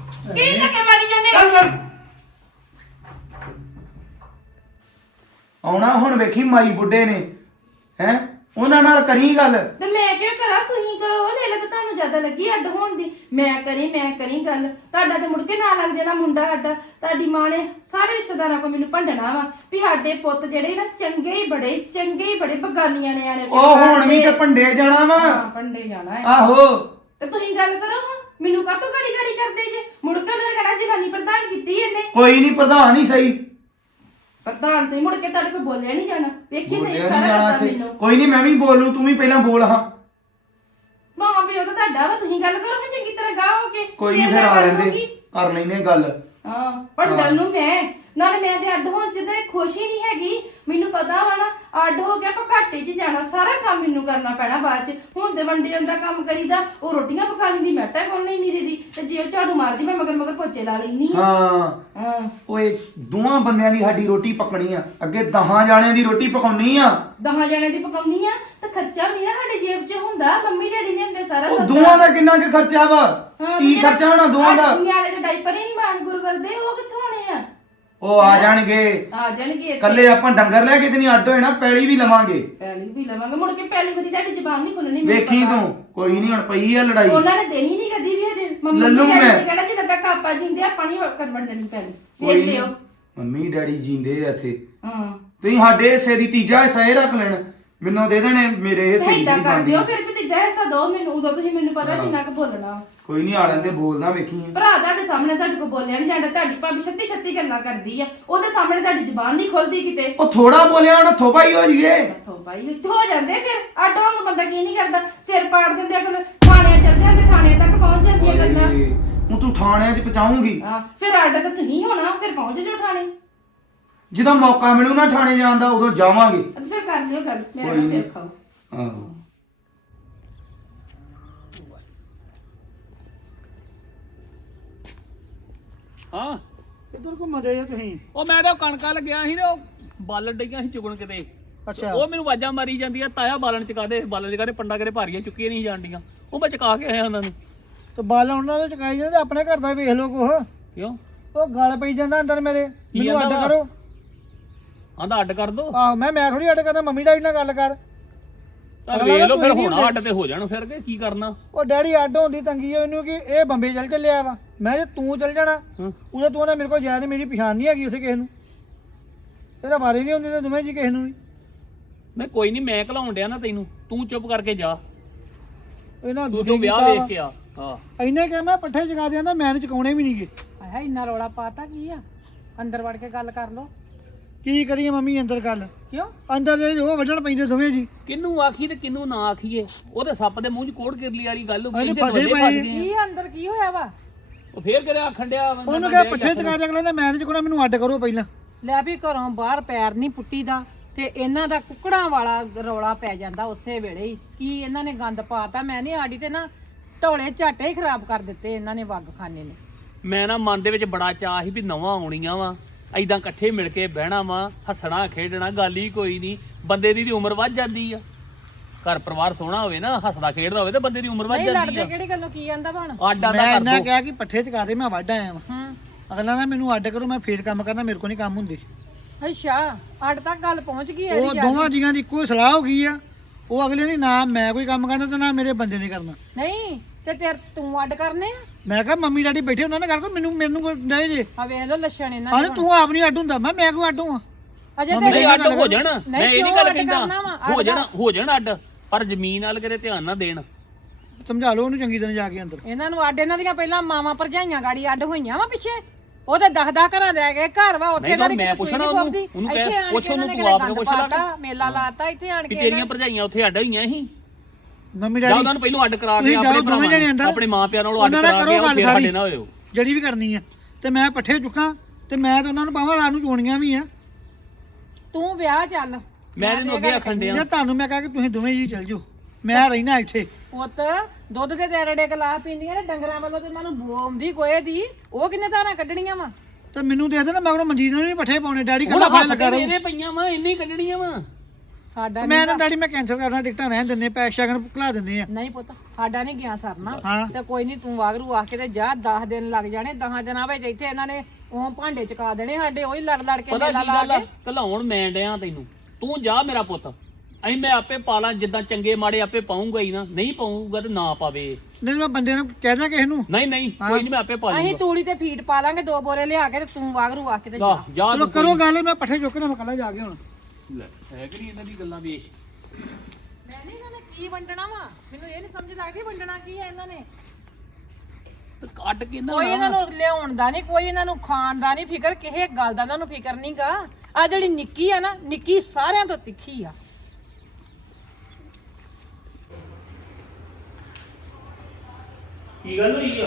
ਕੀ ਧੱਕੇ ਮਾਰੀ ਜਾਂਦੇ? ਚੱਲ ਚੱਲ। ਆਉਣਾ ਹੁਣ ਵੇਖੀ ਮਾਈ ਬੁੱਢੇ ਨੇ ਹੈ ਉਹਨਾਂ ਨਾਲ ਕਰੀ ਗੱਲ। ਤੇ ਮੈਂ ਕਿਉਂ ਕਰਾਂ, ਤੁਸੀਂ ਕਰੋ। ਲੈ ਲੈ ਤਾਂ ਤੁਹਾਨੂੰ ਜ਼ਿਆਦਾ ਲੱਗੀ ਅੱਡ ਹੋਣ ਦੀ। ਮੈਂ ਕਰੀ ਮੈਂ ਕਰੀ ਗੱਲ, ਤੁਹਾਡਾ ਤੇ ਮੁੜ ਕੇ ਨਾ ਲੱਗ ਜਾਣਾ ਮੁੰਡਾ ਸਾਡਾ। ਤੁਹਾਡੀ ਮਾਂ ਨੇ ਸਾਰੇ ਰਿਸ਼ਤੇਦਾਰਾਂ ਕੋਲ ਮੈਨੂੰ ਭੰਡਣਾ ਵਾ ਵੀ ਸਾਡੇ ਪੁੱਤ ਜਿਹੜੇ ਨਾ ਚੰਗੇ ਹੀ ਬੜੇ ਚੰਗੇ ਹੀ ਬੜੇ ਬਗਾਨੀਆਂ ਨੇ ਆਣੇ। ਉਹ ਹੁਣ ਵੀ ਤੇ ਭੰਡੇ ਜਾਣਾ ਵਾ। ਹਾਂ ਭੰਡੇ ਜਾਣਾ ਹੈ। ਆਹੋ ਤੇ ਤੁਸੀਂ ਗੱਲ ਕਰੋ ਹਾਂ, ਮੈਨੂੰ ਕਾਹਤੋਂ ਗਾੜੀ ਗਾੜੀ ਕਰਦੇ ਜੇ? ਮੁੜ ਕੇ ਉਹਨਾਂ ਨੇ ਕਹਿਣਾ ਜਨਾਨੀ ਪ੍ਰਧਾਨ ਕੀਤੀ ਇਹਨੇ। ਕੋਈ ਨਹੀਂ, ਪ੍ਰਧਾਨ ਹੀ ਸਹੀ। ਪ੍ਰਧਾਨ ਸਹੀ, ਮੁੜ ਕੇ ਤੁਹਾਡੇ ਕੋਲ ਬੋਲਿਆ ਨਹੀਂ ਜਾਣਾ। ਵੇਖੀ ਸਹੀ ਬੋਲਿਆ ਨੀ ਸਾਰਾ ਜਾਣਾ ਪਤਾ ਇੱਥੇ। ਮੈਨੂੰ। ਕੋਈ ਨਹੀਂ, ਮੈਂ ਵੀ ਬੋਲੂ, ਤੂੰ ਵੀ ਪਹਿਲਾਂ ਬੋਲ ਹਾਂ। ਮਾਂ ਪਿਓ ਤਾਂ ਤੁਹਾਡਾ ਵਾ, ਤੁਸੀਂ ਗੱਲ ਕਰੋ ਮੈਂ ਚੰਗੀ ਤਰ੍ਹਾਂ ਗਾਹ ਹੋ ਕੇ। ਕੋਈ ਨਹੀਂ, ਫਿਰ ਮੈਂ ਆ ਕਰ ਲੈਂਦੇ, ਲੂੰਗੀ। ਕਰ ਲੈਨੇ ਗੱਲ। ਹਾਂ ਭੰਡਣ ਨੂੰ ਮੈਂ ਨਾਲੇ ਮੈਂ ਤੇ ਅੱਡ ਹੋਣ ਚ ਤੇ ਖੁਸ਼ੀ ਨਹੀਂ ਹੈਗੀ। ਮੈਨੂੰ ਪਤਾ ਵਾ ਨਾ ਅੱਡ ਹੋ ਗਿਆ ਆਪਾਂ ਘਾਟੇ 'ਚ ਜਾਣਾ, ਸਾਰਾ ਕੰਮ ਮੈਨੂੰ ਕਰਨਾ ਪੈਣਾ ਬਾਅਦ 'ਚ। ਹੁਣ ਤੇ ਵੰਡੇ ਦਾ ਕੰਮ ਕਰੀਦਾ, ਉਹ ਰੋਟੀਆਂ ਪਕਾਣੀ ਦੀ ਮੈਟਾ ਕੋਲ ਨਹੀਂ ਨਹੀਂ ਦੀਦੀ, ਤੇ ਜੇ ਉਹ ਝਾੜੂ ਮਾਰਦੀ ਮੈਂ ਮਗਰ ਮਗਰ ਪੋਚੇ ਲਾ ਲੈਣੀ ਆ। ਹਾਂ ਹਾਂ ਓਏ, ਦੋਵਾਂ ਬੰਦਿਆਂ ਦੀ ਸਾਡੀ ਰੋਟੀ ਪਕਣੀ ਆ, ਅੱਗੇ ਦਹਾਂ ਜਾਣਿਆਂ ਦੀ ਰੋਟੀ ਪਕਾਉਣੀ ਆ। ਦਹਾਂ ਜਣੇ ਦੀ ਪਕਾਉਣੀ ਆ ਤੇ ਖਰਚਾ ਵੀ ਨਾ ਸਾਡੇ ਜੇਬ 'ਚ ਹੁੰਦਾ। ਮੰਮੀ ਡੈਡੀ ਨੇ ਹੁੰਦੇ ਸਾਰਾ ਉਹ ਸਭ ਦੋਵਾਂ ਦਾ ਕਿੰਨਾ ਕੁ ਖਰਚਾ ਵਾ? ਹਾਂ, ਕੀ ਜਿਹੜਾ ਖਰਚਾ ਹੋਣਾ ਦੋਵਾਂ ਦਾ? ਆਹ ਨਿਆਣੇ ਦੇ ਡਾਈਪਰ ਹੀ ਨਹੀਂ ਮਾਣ ਗੁਰੂ ਕਰਦੇ, ਉਹ ਕਿੱਥੋਂ ਆਣੇ ਆ? ਉਹ ਆ ਜਾਣਗੇ ਆ ਜਾਣਗੇ ਇੱਥੇ। ਕੱਲੇ। ਆਪਾਂ ਡੰਗਰ ਲੈ ਕੇ ਤੇ ਨਹੀਂ ਅੱਡ ਹੋਏ ਨਾ, ਪੈਲੀ ਵੀ ਲਵਾਂਗੇ। ਪਹਿਲੀ ਵੀ ਲਵਾਂਗੇ, ਮੁੜ ਕੇ ਪਹਿਲੀ ਵਾਰੀ ਤੁਹਾਡੀ ਜ਼ਬਾਨ ਨਹੀਂ ਖੁੱਲਣੀ। ਮੈਨੂੰ ਵੇਖੀ ਪਤਾ। ਤੂੰ, ਕੋਈ ਨਹੀਂ, ਹੁਣ ਪਈ ਆ ਲੜਾਈ। ਉਹਨਾਂ ਨੇ ਦੇਣੀ ਨਹੀਂ ਕਦੀ ਵੀ ਹਜੇ। ਮੰਮੀ ਲੱਲੂ ਡੈਡੀ ਮੈਂ। ਨੇ ਕਹਿਣਾ ਜਿੰਨਾ ਤੱਕ ਆਪਾਂ ਜਿੰਦੇ ਆਪਾਂ ਨਹੀਂ ਵੰਡਣੀ ਪੈਣੀ। ਕੋਈ ਵੇਖ ਨੀ, ਲਿਓ। ਮੰਮੀ ਡੈਡੀ ਜੀਂਦੇ ਆ ਇੱਥੇ। ਹਾਂ ਤੁਸੀਂ ਸਾਡੇ ਹਿੱਸੇ ਦੀ ਤੀਜਾ ਹਿੱਸਾ ਇਹ ਰੱਖ ਲੈਣ, ਮੈਨੂੰ ਦੇ ਦੇਣੇ ਮੇਰੇ ਹਿੱਸੇ ਦੀ ਇਦਾਂ ਜਿਹੜੀ ਕਰ ਬਣਦੀ। ਦਿਓ ਫਿਰ ਵੀ ਤੀਜਾ ਹਿੱਸਾ ਦੋ ਮੈਨੂੰ, ਉਦੋਂ ਤੁਸੀਂ ਮੈਨੂੰ ਪਤਾ ਜਿੰਨਾ ਕੁ ਬੋਲਣਾ। ਕੋਈ ਨਹੀਂ, ਆ ਲੈਂਦੇ, ਬੋਲਦਾ ਵੇਖੀ। ਭਰਾ ਤੁਹਾਡੇ ਸਾਹਮਣੇ ਤੁਹਾਡੇ ਕੋਲ ਬੋਲਿਆ ਨਹੀਂ ਜਾਂਦਾ। ਤੁਹਾਡੀ ਭਾਬੀ ਛੱਤੀ ਛੱਤੀ ਗੱਲਾਂ ਕਰਦੀ ਆ, ਉਹਦੇ ਸਾਹਮਣੇ ਤੁਹਾਡੀ ਜ਼ਬਾਨ ਨਹੀਂ ਖੁੱਲਦੀ ਕਿਤੇ। ਉਹ ਥੋੜਾ ਬੋਲਿਆ ਹੁਣ ਹੱਥੋਂ ਪਾਈ ਹੋ ਜੀਏ। ਹੱਥੋਂ ਬਾਈ ਉੱਥੇ ਹੋ ਜਾਂਦੇ ਫਿਰ। ਅੱਡ ਹੋਣ ਨੂੰ ਬੰਦਾ ਕੀ ਨਹੀਂ ਕਰਦਾ, ਸਿਰ ਪਾੜ ਦਿੰਦੇ ਆ, ਕੋਲ ਥਾਣੇ ਚੱਲ ਜਾਂਦੇ, ਥਾਣੇ ਤੱਕ ਪਹੁੰਚ ਜਾਂਦੀਆਂ ਗੱਲਾਂ। ਹੁਣ ਤੂੰ ਥਾਣਿਆਂ 'ਚ ਪਹੁੰਚਾਉਂਗੀ। ਹਾਂ ਫਿਰ ਅੱਡ ਤਾਂ ਤੁਸੀਂ ਹੋਣਾ, ਫਿਰ ਪਹੁੰਚ ਜਾਓ ਥਾਣੇ। ਜਦੋਂ ਮੌਕਾ ਮਿਲੂ ਨਾ ਥਾਣੇ ਜਾਣ ਦਾ, ਉਦੋਂ ਜਾਵਾਂਗੇ। ਤੇ ਫਿਰ ਕਰ ਲਿਓ ਗੱਲ, ਮੇਰਾ ਕੋਈ ਨਾ ਸਿਰ ਨੀ। ਖਾਓ। ਆਹੋ ਹਾਂ ਕਿੱਧਰ ਘੁੰਮਦੇ ਆ ਤੁਸੀਂ? ਉਹ ਮੈਂ ਤਾਂ ਕਣਕਾਂ ਲੱਗਿਆ ਸੀ ਤੇ ਉਹ ਬਾਲਣ ਡਈਆਂ ਸੀ ਚੁਗਣ ਕਿਤੇ। ਅੱਛਾ। ਉਹ ਮੈਨੂੰ ਆਵਾਜ਼ਾਂ ਮਾਰੀ ਜਾਂਦੀ ਆ, ਤਾਇਆ ਬਾਲਣ ਚਕਾ ਦੇ, ਬਾਲਣ ਚਕਾ ਦੇ, ਪੰਡਾ ਕਿਤੇ ਭਾਰੀਆਂ ਚੁੱਕੀਆਂ ਨਹੀਂ ਜਾਂਦੀਆਂ। ਉਹ ਮੈਂ ਚਕਾ ਕੇ ਆਇਆ ਉਹਨਾਂ ਨੂੰ। ਤੇ ਬਾਲ ਉਹਨਾਂ ਦੇ ਚਕਾਈ ਜਾਂਦੇ, ਆਪਣੇ ਘਰ ਦਾ ਵੇਖ ਲੋ ਕੋਹ। ਕਿਉਂ? ਉਹ ਗਲ ਪਈ ਜਾਂਦਾ ਅੰਦਰ ਮੇਰੇ, ਮੈਨੂੰ ਅੱਡ ਕਹਿੰਦਾ ਵਾ? ਕਰੋ। ਆਂਦਾ ਅੱਡ ਕਰ ਦੋ। ਆਹੋ ਮੈਂ ਮੈਂ ਥੋੜੀ ਅੱਡ ਕਰਨਾ, ਮੰਮੀ ਡੈਡੀ ਨਾਲ ਗੱਲ ਕਰ। ਤਾਂ ਵੇਖ ਲਓ ਫਿਰ ਹੋਣਾ ਅੱਡ ਤੇ ਹੋ ਜਾਣ ਫਿਰ ਕੇ ਕੀ ਕਰਨਾ। ਉਹ ਡੈਡੀ ਅੱਡ ਹੋਣ ਦੀ ਤੰਗੀ ਹੈ ਉਹਨੂੰ ਕਿ ਇਹ ਬੰਬੇ ਚੱਲ ਚੱਲਿਆ ਵਾ। ਮੈਂ ਜੇ ਤੂੰ ਚੱਲ ਜਾਣਾ, ਹਾਂ। ਉਹਦੇ ਤੂੰ ਨਾ ਮੇਰੇ ਕੋਲ ਜਾ ਨਹੀਂ, ਮੇਰੀ ਪਛਾਣ ਨਹੀਂ ਹੈਗੀ ਉੱਥੇ ਕਿਸੇ ਨੂੰ। ਇਹਦਾ ਬਾਰੇ ਨਹੀਂ ਹੁੰਦੀ ਤੇ ਦੋਵੇਂ ਜੀ ਕਿਸੇ ਨੂੰ ਵੀ। ਮੈਂ ਕੋਈ ਨਹੀਂ, ਮੈਂ ਘਲਾਉਣ ਡਿਆ ਨਾ ਤੈਨੂੰ, ਤੂੰ ਚੁੱਪ ਕਰਕੇ ਜਾ। ਇਹਨਾਂ ਤੂੰ ਤੂੰ ਵਿਆਹ ਵੇਖ ਕੇ ਆ। ਹਾਂ ਇੰਨੇ ਕਿ ਮੈਂ ਪੱਠੇ ਚਕਾ ਦਿਆਂ, ਮੈਂ ਨਹੀਂ ਚਕਾਉਣੇ ਵੀ ਨਹੀਂਗੇ। ਆਇਆ ਇੰਨਾ ਰੌਲਾ ਪਾਤਾ ਕੀ ਆ? ਅੰਦਰ ਵੜ ਕੇ ਗੱਲ ਕਰ ਲੋ। ਕੀ ਕਰੀਏ ਮੰਮੀ ਅੰਦਰ ਗੱਲ? ਕਿਉਂ? ਅੰਦਰ ਦੇ ਉਹ ਵੱਢਣ ਪੈਂਦੇ ਦੋਵੇਂ ਜੀ। ਕਿਹਨੂੰ ਆਖੀ ਤੇ ਕਿਹਨੂੰ ਨਾ ਆਖੀਏ? ਉਹਦੇ ਸੱਪ ਦੇ ਮੂੰਹ 'ਚ ਕੋੜ ਕਿਰਲੀ ਵਾਲੀ ਗੱਲ ਹੋ ਗਈ। ਇਹਦੇ ਇਹਦੇ ਫਸੇ ਵੱਡੇ ਪਏ। ਫਸ ਗਏ ਕੀ ਆ। ਅੰਦਰ ਕੀ ਹੋਇਆ ਵਾ? ਉਹ ਫੇਰ ਕਿਹੜਾ ਆਖਣ ਡਿਆ ਉਹਨੂੰ ਕਿਹਾ ਪੱਠੇ ਚਕਾ ਦੇ, ਅਗਲੇ ਨੇ ਮੈਂ ਨਹੀਂ ਚਕਾਉਣਾ, ਮੈਨੂੰ ਅੱਡ ਕਰੋ ਪਹਿਲਾਂ। ਲੈ ਵੀ ਘਰੋਂ ਬਾਹਰ ਪੈਰ ਨਹੀਂ ਪੁੱਟੀ ਦਾ ਤੇ ਇਹਨਾਂ ਦਾ ਕੁੱਕੜਾਂ ਵਾਲਾ ਰੌਲਾ ਪੈ ਜਾਂਦਾ ਉਸੇ ਵੇਲੇ ਹੀ। ਕੀ ਇਹਨਾਂ ਨੇ ਗੰਦ ਪਾਤਾ? ਮੈਂ ਨਹੀਂ, ਆੜੀ ਤੇ ਨਾ ਢੋਲੇ ਝਾਟੇ ਹੀ ਖਰਾਬ ਕਰ ਦਿੱਤੇ ਇਹਨਾਂ ਨੇ, ਵਗ ਖਾਨੇ ਨੇ। ਮੈਂ ਨਾ ਮਨ ਦੇ ਵਿੱਚ ਬੜਾ ਚਾਅ ਸੀ ਵੀ ਨਵਾਂ ਆਉਣੀਆਂ ਵਾ, ਐਦਾਂ ਇਕੱਠੇ ਮਿਲ ਕੇ ਬਹਿਣਾ ਵਾ, ਹੱਸਣਾ ਖੇਡਣਾ, ਗੱਲ ਹੀ ਕੋਈ ਨਹੀਂ। ਬੰਦੇ ਦੀ ਦੀ ਉਮਰ ਵੱਧ ਜਾਂਦੀ ਆ, ਘਰ ਪਰਿਵਾਰ ਸੋਹਣਾ ਹੋਵੇ ਨਾ, ਹੱਸਦਾ ਖੇਡਦਾ ਹੋਵੇ ਤੇ ਬੰਦੇ ਦੀ ਉਮਰ ਵੱਧ ਨਹੀਂ ਜਾਂਦੀ ਲੜਦੇ ਆ। ਕਿਹੜੀ ਗੱਲੋਂ? ਕੀ ਆਂਦਾ ਬਣ? ਅੱਡ ਅੱਡ ਮੈਂ ਕਰ ਇਹਨਾਂ ਦੋ। ਕਿਹਾ ਕਿ ਪੱਠੇ ਚਕਾ ਦੇ, ਮੈਂ ਵੱਢ ਆਇਆ ਵਾਂ। ਹਾਂ ਅਗਲਾ ਨਾ ਮੈਨੂੰ ਅੱਡ ਕਰੋ, ਮੈਂ ਫੇਰ ਕੰਮ ਕਰਨਾ, ਮੇਰੇ ਕੋਲ ਨਹੀਂ ਕੰਮ ਹੁੰਦੇ। ਅੱਛਾ, ਅੱਡ ਤੱਕ ਗੱਲ ਪਹੁੰਚ ਗਈ ਉਹ ਇਹਦੀ ਜਾ ਦੋਵਾਂ ਜੀਆਂ ਦੀ ਇੱਕੋ ਸਲਾਹ ਹੋ ਗਈ ਆ। ਉਹ ਅਗਲੇ ਨੇ ਨਾ ਮੈਂ ਕੋਈ ਕੰਮ ਕਰਨਾ ਤੇ ਨਾ ਮੇਰੇ ਬੰਦੇ ਨੇ ਕਰਨਾ। ਨਹੀਂ ਤੇ ਤੇਰ ਤੂੰ ਅੱਡ ਕਰਨੇ ਆ? ਮੈਂ ਕਿਹਾ ਮੰਮੀ ਡੈਡੀ ਬੈਠੇ ਉਹਨਾਂ ਨੇ ਕਰ ਕੋ ਮੈਨੂੰ ਮੈਨੂੰ ਕੋਈ ਨਹੀਂ ਜੇ। ਆ ਵੇਖ ਲੋ ਲੱਛਣ ਇਹਨਾਂ ਆਹ ਦੇ। ਤੂੰ ਆਪ ਨਹੀਂ ਅੱਡ ਹੁੰਦਾ, ਮੈਂ ਮੈਂ ਕਿਉਂ ਅੱਡ ਹਾਂ? ਅਜੇ ਮੰਮੀ ਨਹੀਂ ਤੇ ਅੱਡ ਹੋ ਜਾਣ, ਮੈਂ ਇਹ ਨਹੀਂ ਕਿਉਂ ਗੱਲ ਅੱਡ ਕਹਿੰਦਾ ਕਰਨਾ ਵਾ? ਹੋ ਅੱਡ ਜਾਣ ਹੋ ਜਾਣ ਅੱਡ, ਪਰ ਜ਼ਮੀਨ ਵਾਲ ਕਿਤੇ ਧਿਆਨ ਨਾ ਦੇਣ। ਸਮਝਾ ਲਓ ਉਹਨੂੰ ਚੰਗੀ ਤਰ੍ਹਾਂ ਜਾ ਕੇ ਅੰਦਰ। ਇਹਨਾਂ ਨੂੰ ਅੱਡ, ਇਹਨਾਂ ਦੀਆਂ ਪਹਿਲਾਂ ਮਾਵਾਂ ਭਰਜਾਈਆਂ ਗਾੜੀ ਅੱਡ ਹੋਈਆਂ ਵਾ ਪਿੱਛੇ। ਉਹ ਤੇ ਦਸ ਦਸ ਘਰਾਂ ਦੇ ਗਏ ਘਰ ਵਾ, ਉੱਥੇ ਨਹੀਂ ਇਹਨਾਂ ਤਾਂ ਦੀ ਮੈਂ ਕੋਈ ਪੁੱਛਣਾ ਨਹੀਂ ਉਹਨੂੰ, ਪਉਂਦੀ। ਉਹਨੂੰ ਕਹਿ, ਇੱਥੇ ਆਣ ਕੇ ਪੁੱਛ ਉਹਨੂੰ, ਇਹਨਾਂ ਤੂੰ ਨੇ ਆਪ ਗੰਦ ਪੁੱਛ ਲਾ ਪਾਤਾ, ਮੇਲਾ ਲਾਤਾ ਇੱਥੇ ਆਣ ਵੀ ਕੇ। ਤੇਰੀਆਂ ਭਰਜਾਈਆਂ ਉੱਥੇ ਅੱਡ ਹੋਈਆਂ ਸੀ। ਮੰਮੀ ਜਾਂ ਡੈਡੀ ਉਹਨਾਂ ਨੂੰ ਪਹਿਲਾਂ ਅੱਡ ਕਰਾ ਕੇ ਤੁਸੀਂ ਆਪਣੇ ਜਾਓ ਦੋਵੇਂ ਜਣੇ ਭਰਾਵਾਂ ਅੰਦਰ, ਆਪਣੇ ਮਾਂ ਪਿਆਂ ਨਾਲੋਂ ਅੱਡ ਉਹਨਾਂ ਨਾਲ ਕਰਾ ਕਰੋ ਕੇ ਗੱਲ ਫਿਰ ਸਾਰੀ। ਸਾਡੇ ਨਾ ਹੋਇਓ। ਜਿਹੜੀ ਵੀ ਕਰਨੀ ਆ ਤੇ ਮੈਂ ਪੱਠੇ ਚੁੱਕਾਂ ਤੇ ਮੈਂ ਤਾਂ ਉਹਨਾਂ ਨੂੰ ਪਾਵਾਂ, ਰਾਤ ਨੂੰ ਚੋਣੀਆਂ ਵੀ ਆ। ਤੂੰ ਵਿਆਹ ਚੱਲ। ਮੈਂ ਤੈਨੂੰ ਅੱਗੇ ਆਖਣ ਡਿਆ ਜਾਂ ਤੁਹਾਨੂੰ ਮੈਂ ਕਹਾਂ ਕਿ ਤੁਸੀਂ ਦੋਵੇਂ ਜੀ ਚੱਲ ਜਾਓ, ਮੈਂ ਰਹਿਣਾ ਇੱਥੇ। ਪੁੱਤ ਦੁੱਧ ਦੇ ਦੇਰੜੇ ਗਲਾਸ ਪੀਂਦੀਆਂ ਨੇ ਡੰਗਰਾਂ ਵੱਲੋਂ ਤੇ ਉਹਨਾਂ ਨੂੰ ਬੂ ਆਉਂਦੀ ਗੋਏ ਦੀ। ਉਹ ਕਿੰਨੇ ਧਾਰਾਂ ਕੱਢਣੀਆਂ ਵਾ? ਤੇ ਮੈਨੂੰ ਦੇ ਦੇ ਨਾ, ਮੈਂ ਉਹ ਮਨਜੀਤ ਨੂੰ ਨਹੀਂ ਪੱਠੇ ਪਾਉਣੇ। ਡੈਡੀ ਹੁਣ ਕਹਿੰਦਾ ਫੜ ਹੱਸ ਲਗਾ ਕੇ ਰਹੀ ਇਹਦੇ ਪਈਆਂ ਵਾ, ਇੰਨੀ ਕੱਢਣੀਆਂ ਵਾ। ਸਾਡਾ ਮੈਂ ਨਾ ਡੈਡੀ ਮੈਂ ਕੈਂਸਲ ਕਰਨਾ, ਟਿਕਟਾਂ ਰਹਿਣ ਦਿੰਦੇ, ਪੈਸੇ ਸ਼ਗਨ ਭੁਲਾ ਦਿੰਦੇ ਆ। ਨਹੀਂ ਪੁੱਤ, ਸਾਡਾ ਨਹੀਂ ਗਿਆ ਸਰਨਾ। ਹਾਂ। ਤੇ ਕੋਈ ਨਹੀਂ, ਤੂੰ ਵਾਗਰੂ ਆ ਕੇ ਤੇ ਜਾ। ਦਸ ਦਿਨ ਲੱਗ ਜਾਣੇ, ਦਸਾਂ ਦਿਨਾਂ ਵਿੱਚ ਇੱਥੇ ਇਹਨਾਂ ਨੇ ਉਹ ਭਾਂਡੇ ਚਕਾ ਦੇਣੇ ਸਾਡੇ, ਉਹੀ ਲੜ ਲੜ ਕੇ ਪਤਾ ਮੇਲਾ ਕੀ ਲਾ ਗੱਲ ਆ, ਕੇ। ਘਲਾਉਣ ਮੈਂ ਡਿਆ ਤੈਨੂੰ, ਤੂੰ ਜਾ ਮੇਰਾ ਪੁੱਤ। ਅਸੀਂ ਮੈਂ ਆਪੇ ਪਾਲਾਂ ਜਿੱਦਾਂ ਚੰਗੇ ਮਾੜੇ ਆਪੇ ਪਾਉਂਗਾ ਹੀ ਨਾ, ਨਹੀਂ ਪਾਉਂਗਾ ਤੇ ਨਾ ਪਾਵੇ। ਨਹੀਂ ਮੈਂ ਬੰਦੇ ਨੂੰ ਕਹਿ ਦਿਆਂ ਕਿਸੇ ਨੂੰ। ਨਹੀਂ ਨਹੀਂ ਕੋਈ ਨਹੀਂ, ਮੈਂ ਆਪੇ ਪਾ ਅਸੀਂ ਲੂੰਗਾ। ਤੂੜੀ ਤੇ ਫੀਡ ਪਾ ਲਾਂਗੇ ਦੋ ਬੋਰੇ ਲਿਆ ਕੇ ਤੇ ਤੂੰ ਵਾਗਰੂ ਆ ਕੇ ਤੇ ਜਾ। ਜਾ ਜਾ ਚਲੋ ਤੂੰ ਕਰੋ ਗੱਲ, ਮੈਂ ਪੱਠੇ ਚੁੱਕਣਾ ਮੈਂ ਕੱਲਾ ਜਾ ਕੇ ਹੁਣ। ਲੈ ਹੈ ਕਿ ਨਹੀਂ ਇਹਨਾਂ ਦੀ ਗੱਲਾਂ ਵੇਖ। ਮੈਂ ਨਹੀਂ ਇਹਨਾਂ ਨੇ ਕੀ ਵੰਡਣਾ ਵਾ, ਮੈਨੂੰ ਇਹ ਨਹੀਂ ਸਮਝ ਲੱਗਦੀ ਵੰਡਣਾ ਕੀ ਹੈ ਇਹਨਾਂ ਨੇ। ਤੇ ਕੱਢ ਕੇ ਨਾ ਕੋਈ ਇਹਨਾਂ ਨੂੰ ਲਿਆਉਣ ਦਾ ਨਹੀਂ, ਕੋਈ ਇਹਨਾਂ ਨੂੰ ਖਾਣ ਦਾ ਨਹੀਂ ਫਿਕਰ, ਕਿਸੇ ਗੱਲ ਦਾ ਇਹਨਾਂ ਨੂੰ ਫਿਕਰ ਨਹੀਂਗਾ। ਆ ਜਿਹੜੀ ਨਿੱਕੀ ਆ ਨਾ, ਨਿੱਕੀ ਸਾਰਿਆਂ ਤੋਂ ਤਿੱਖੀ ਆ। ਕੀ ਗੱਲ ਹੋਈ ਆ?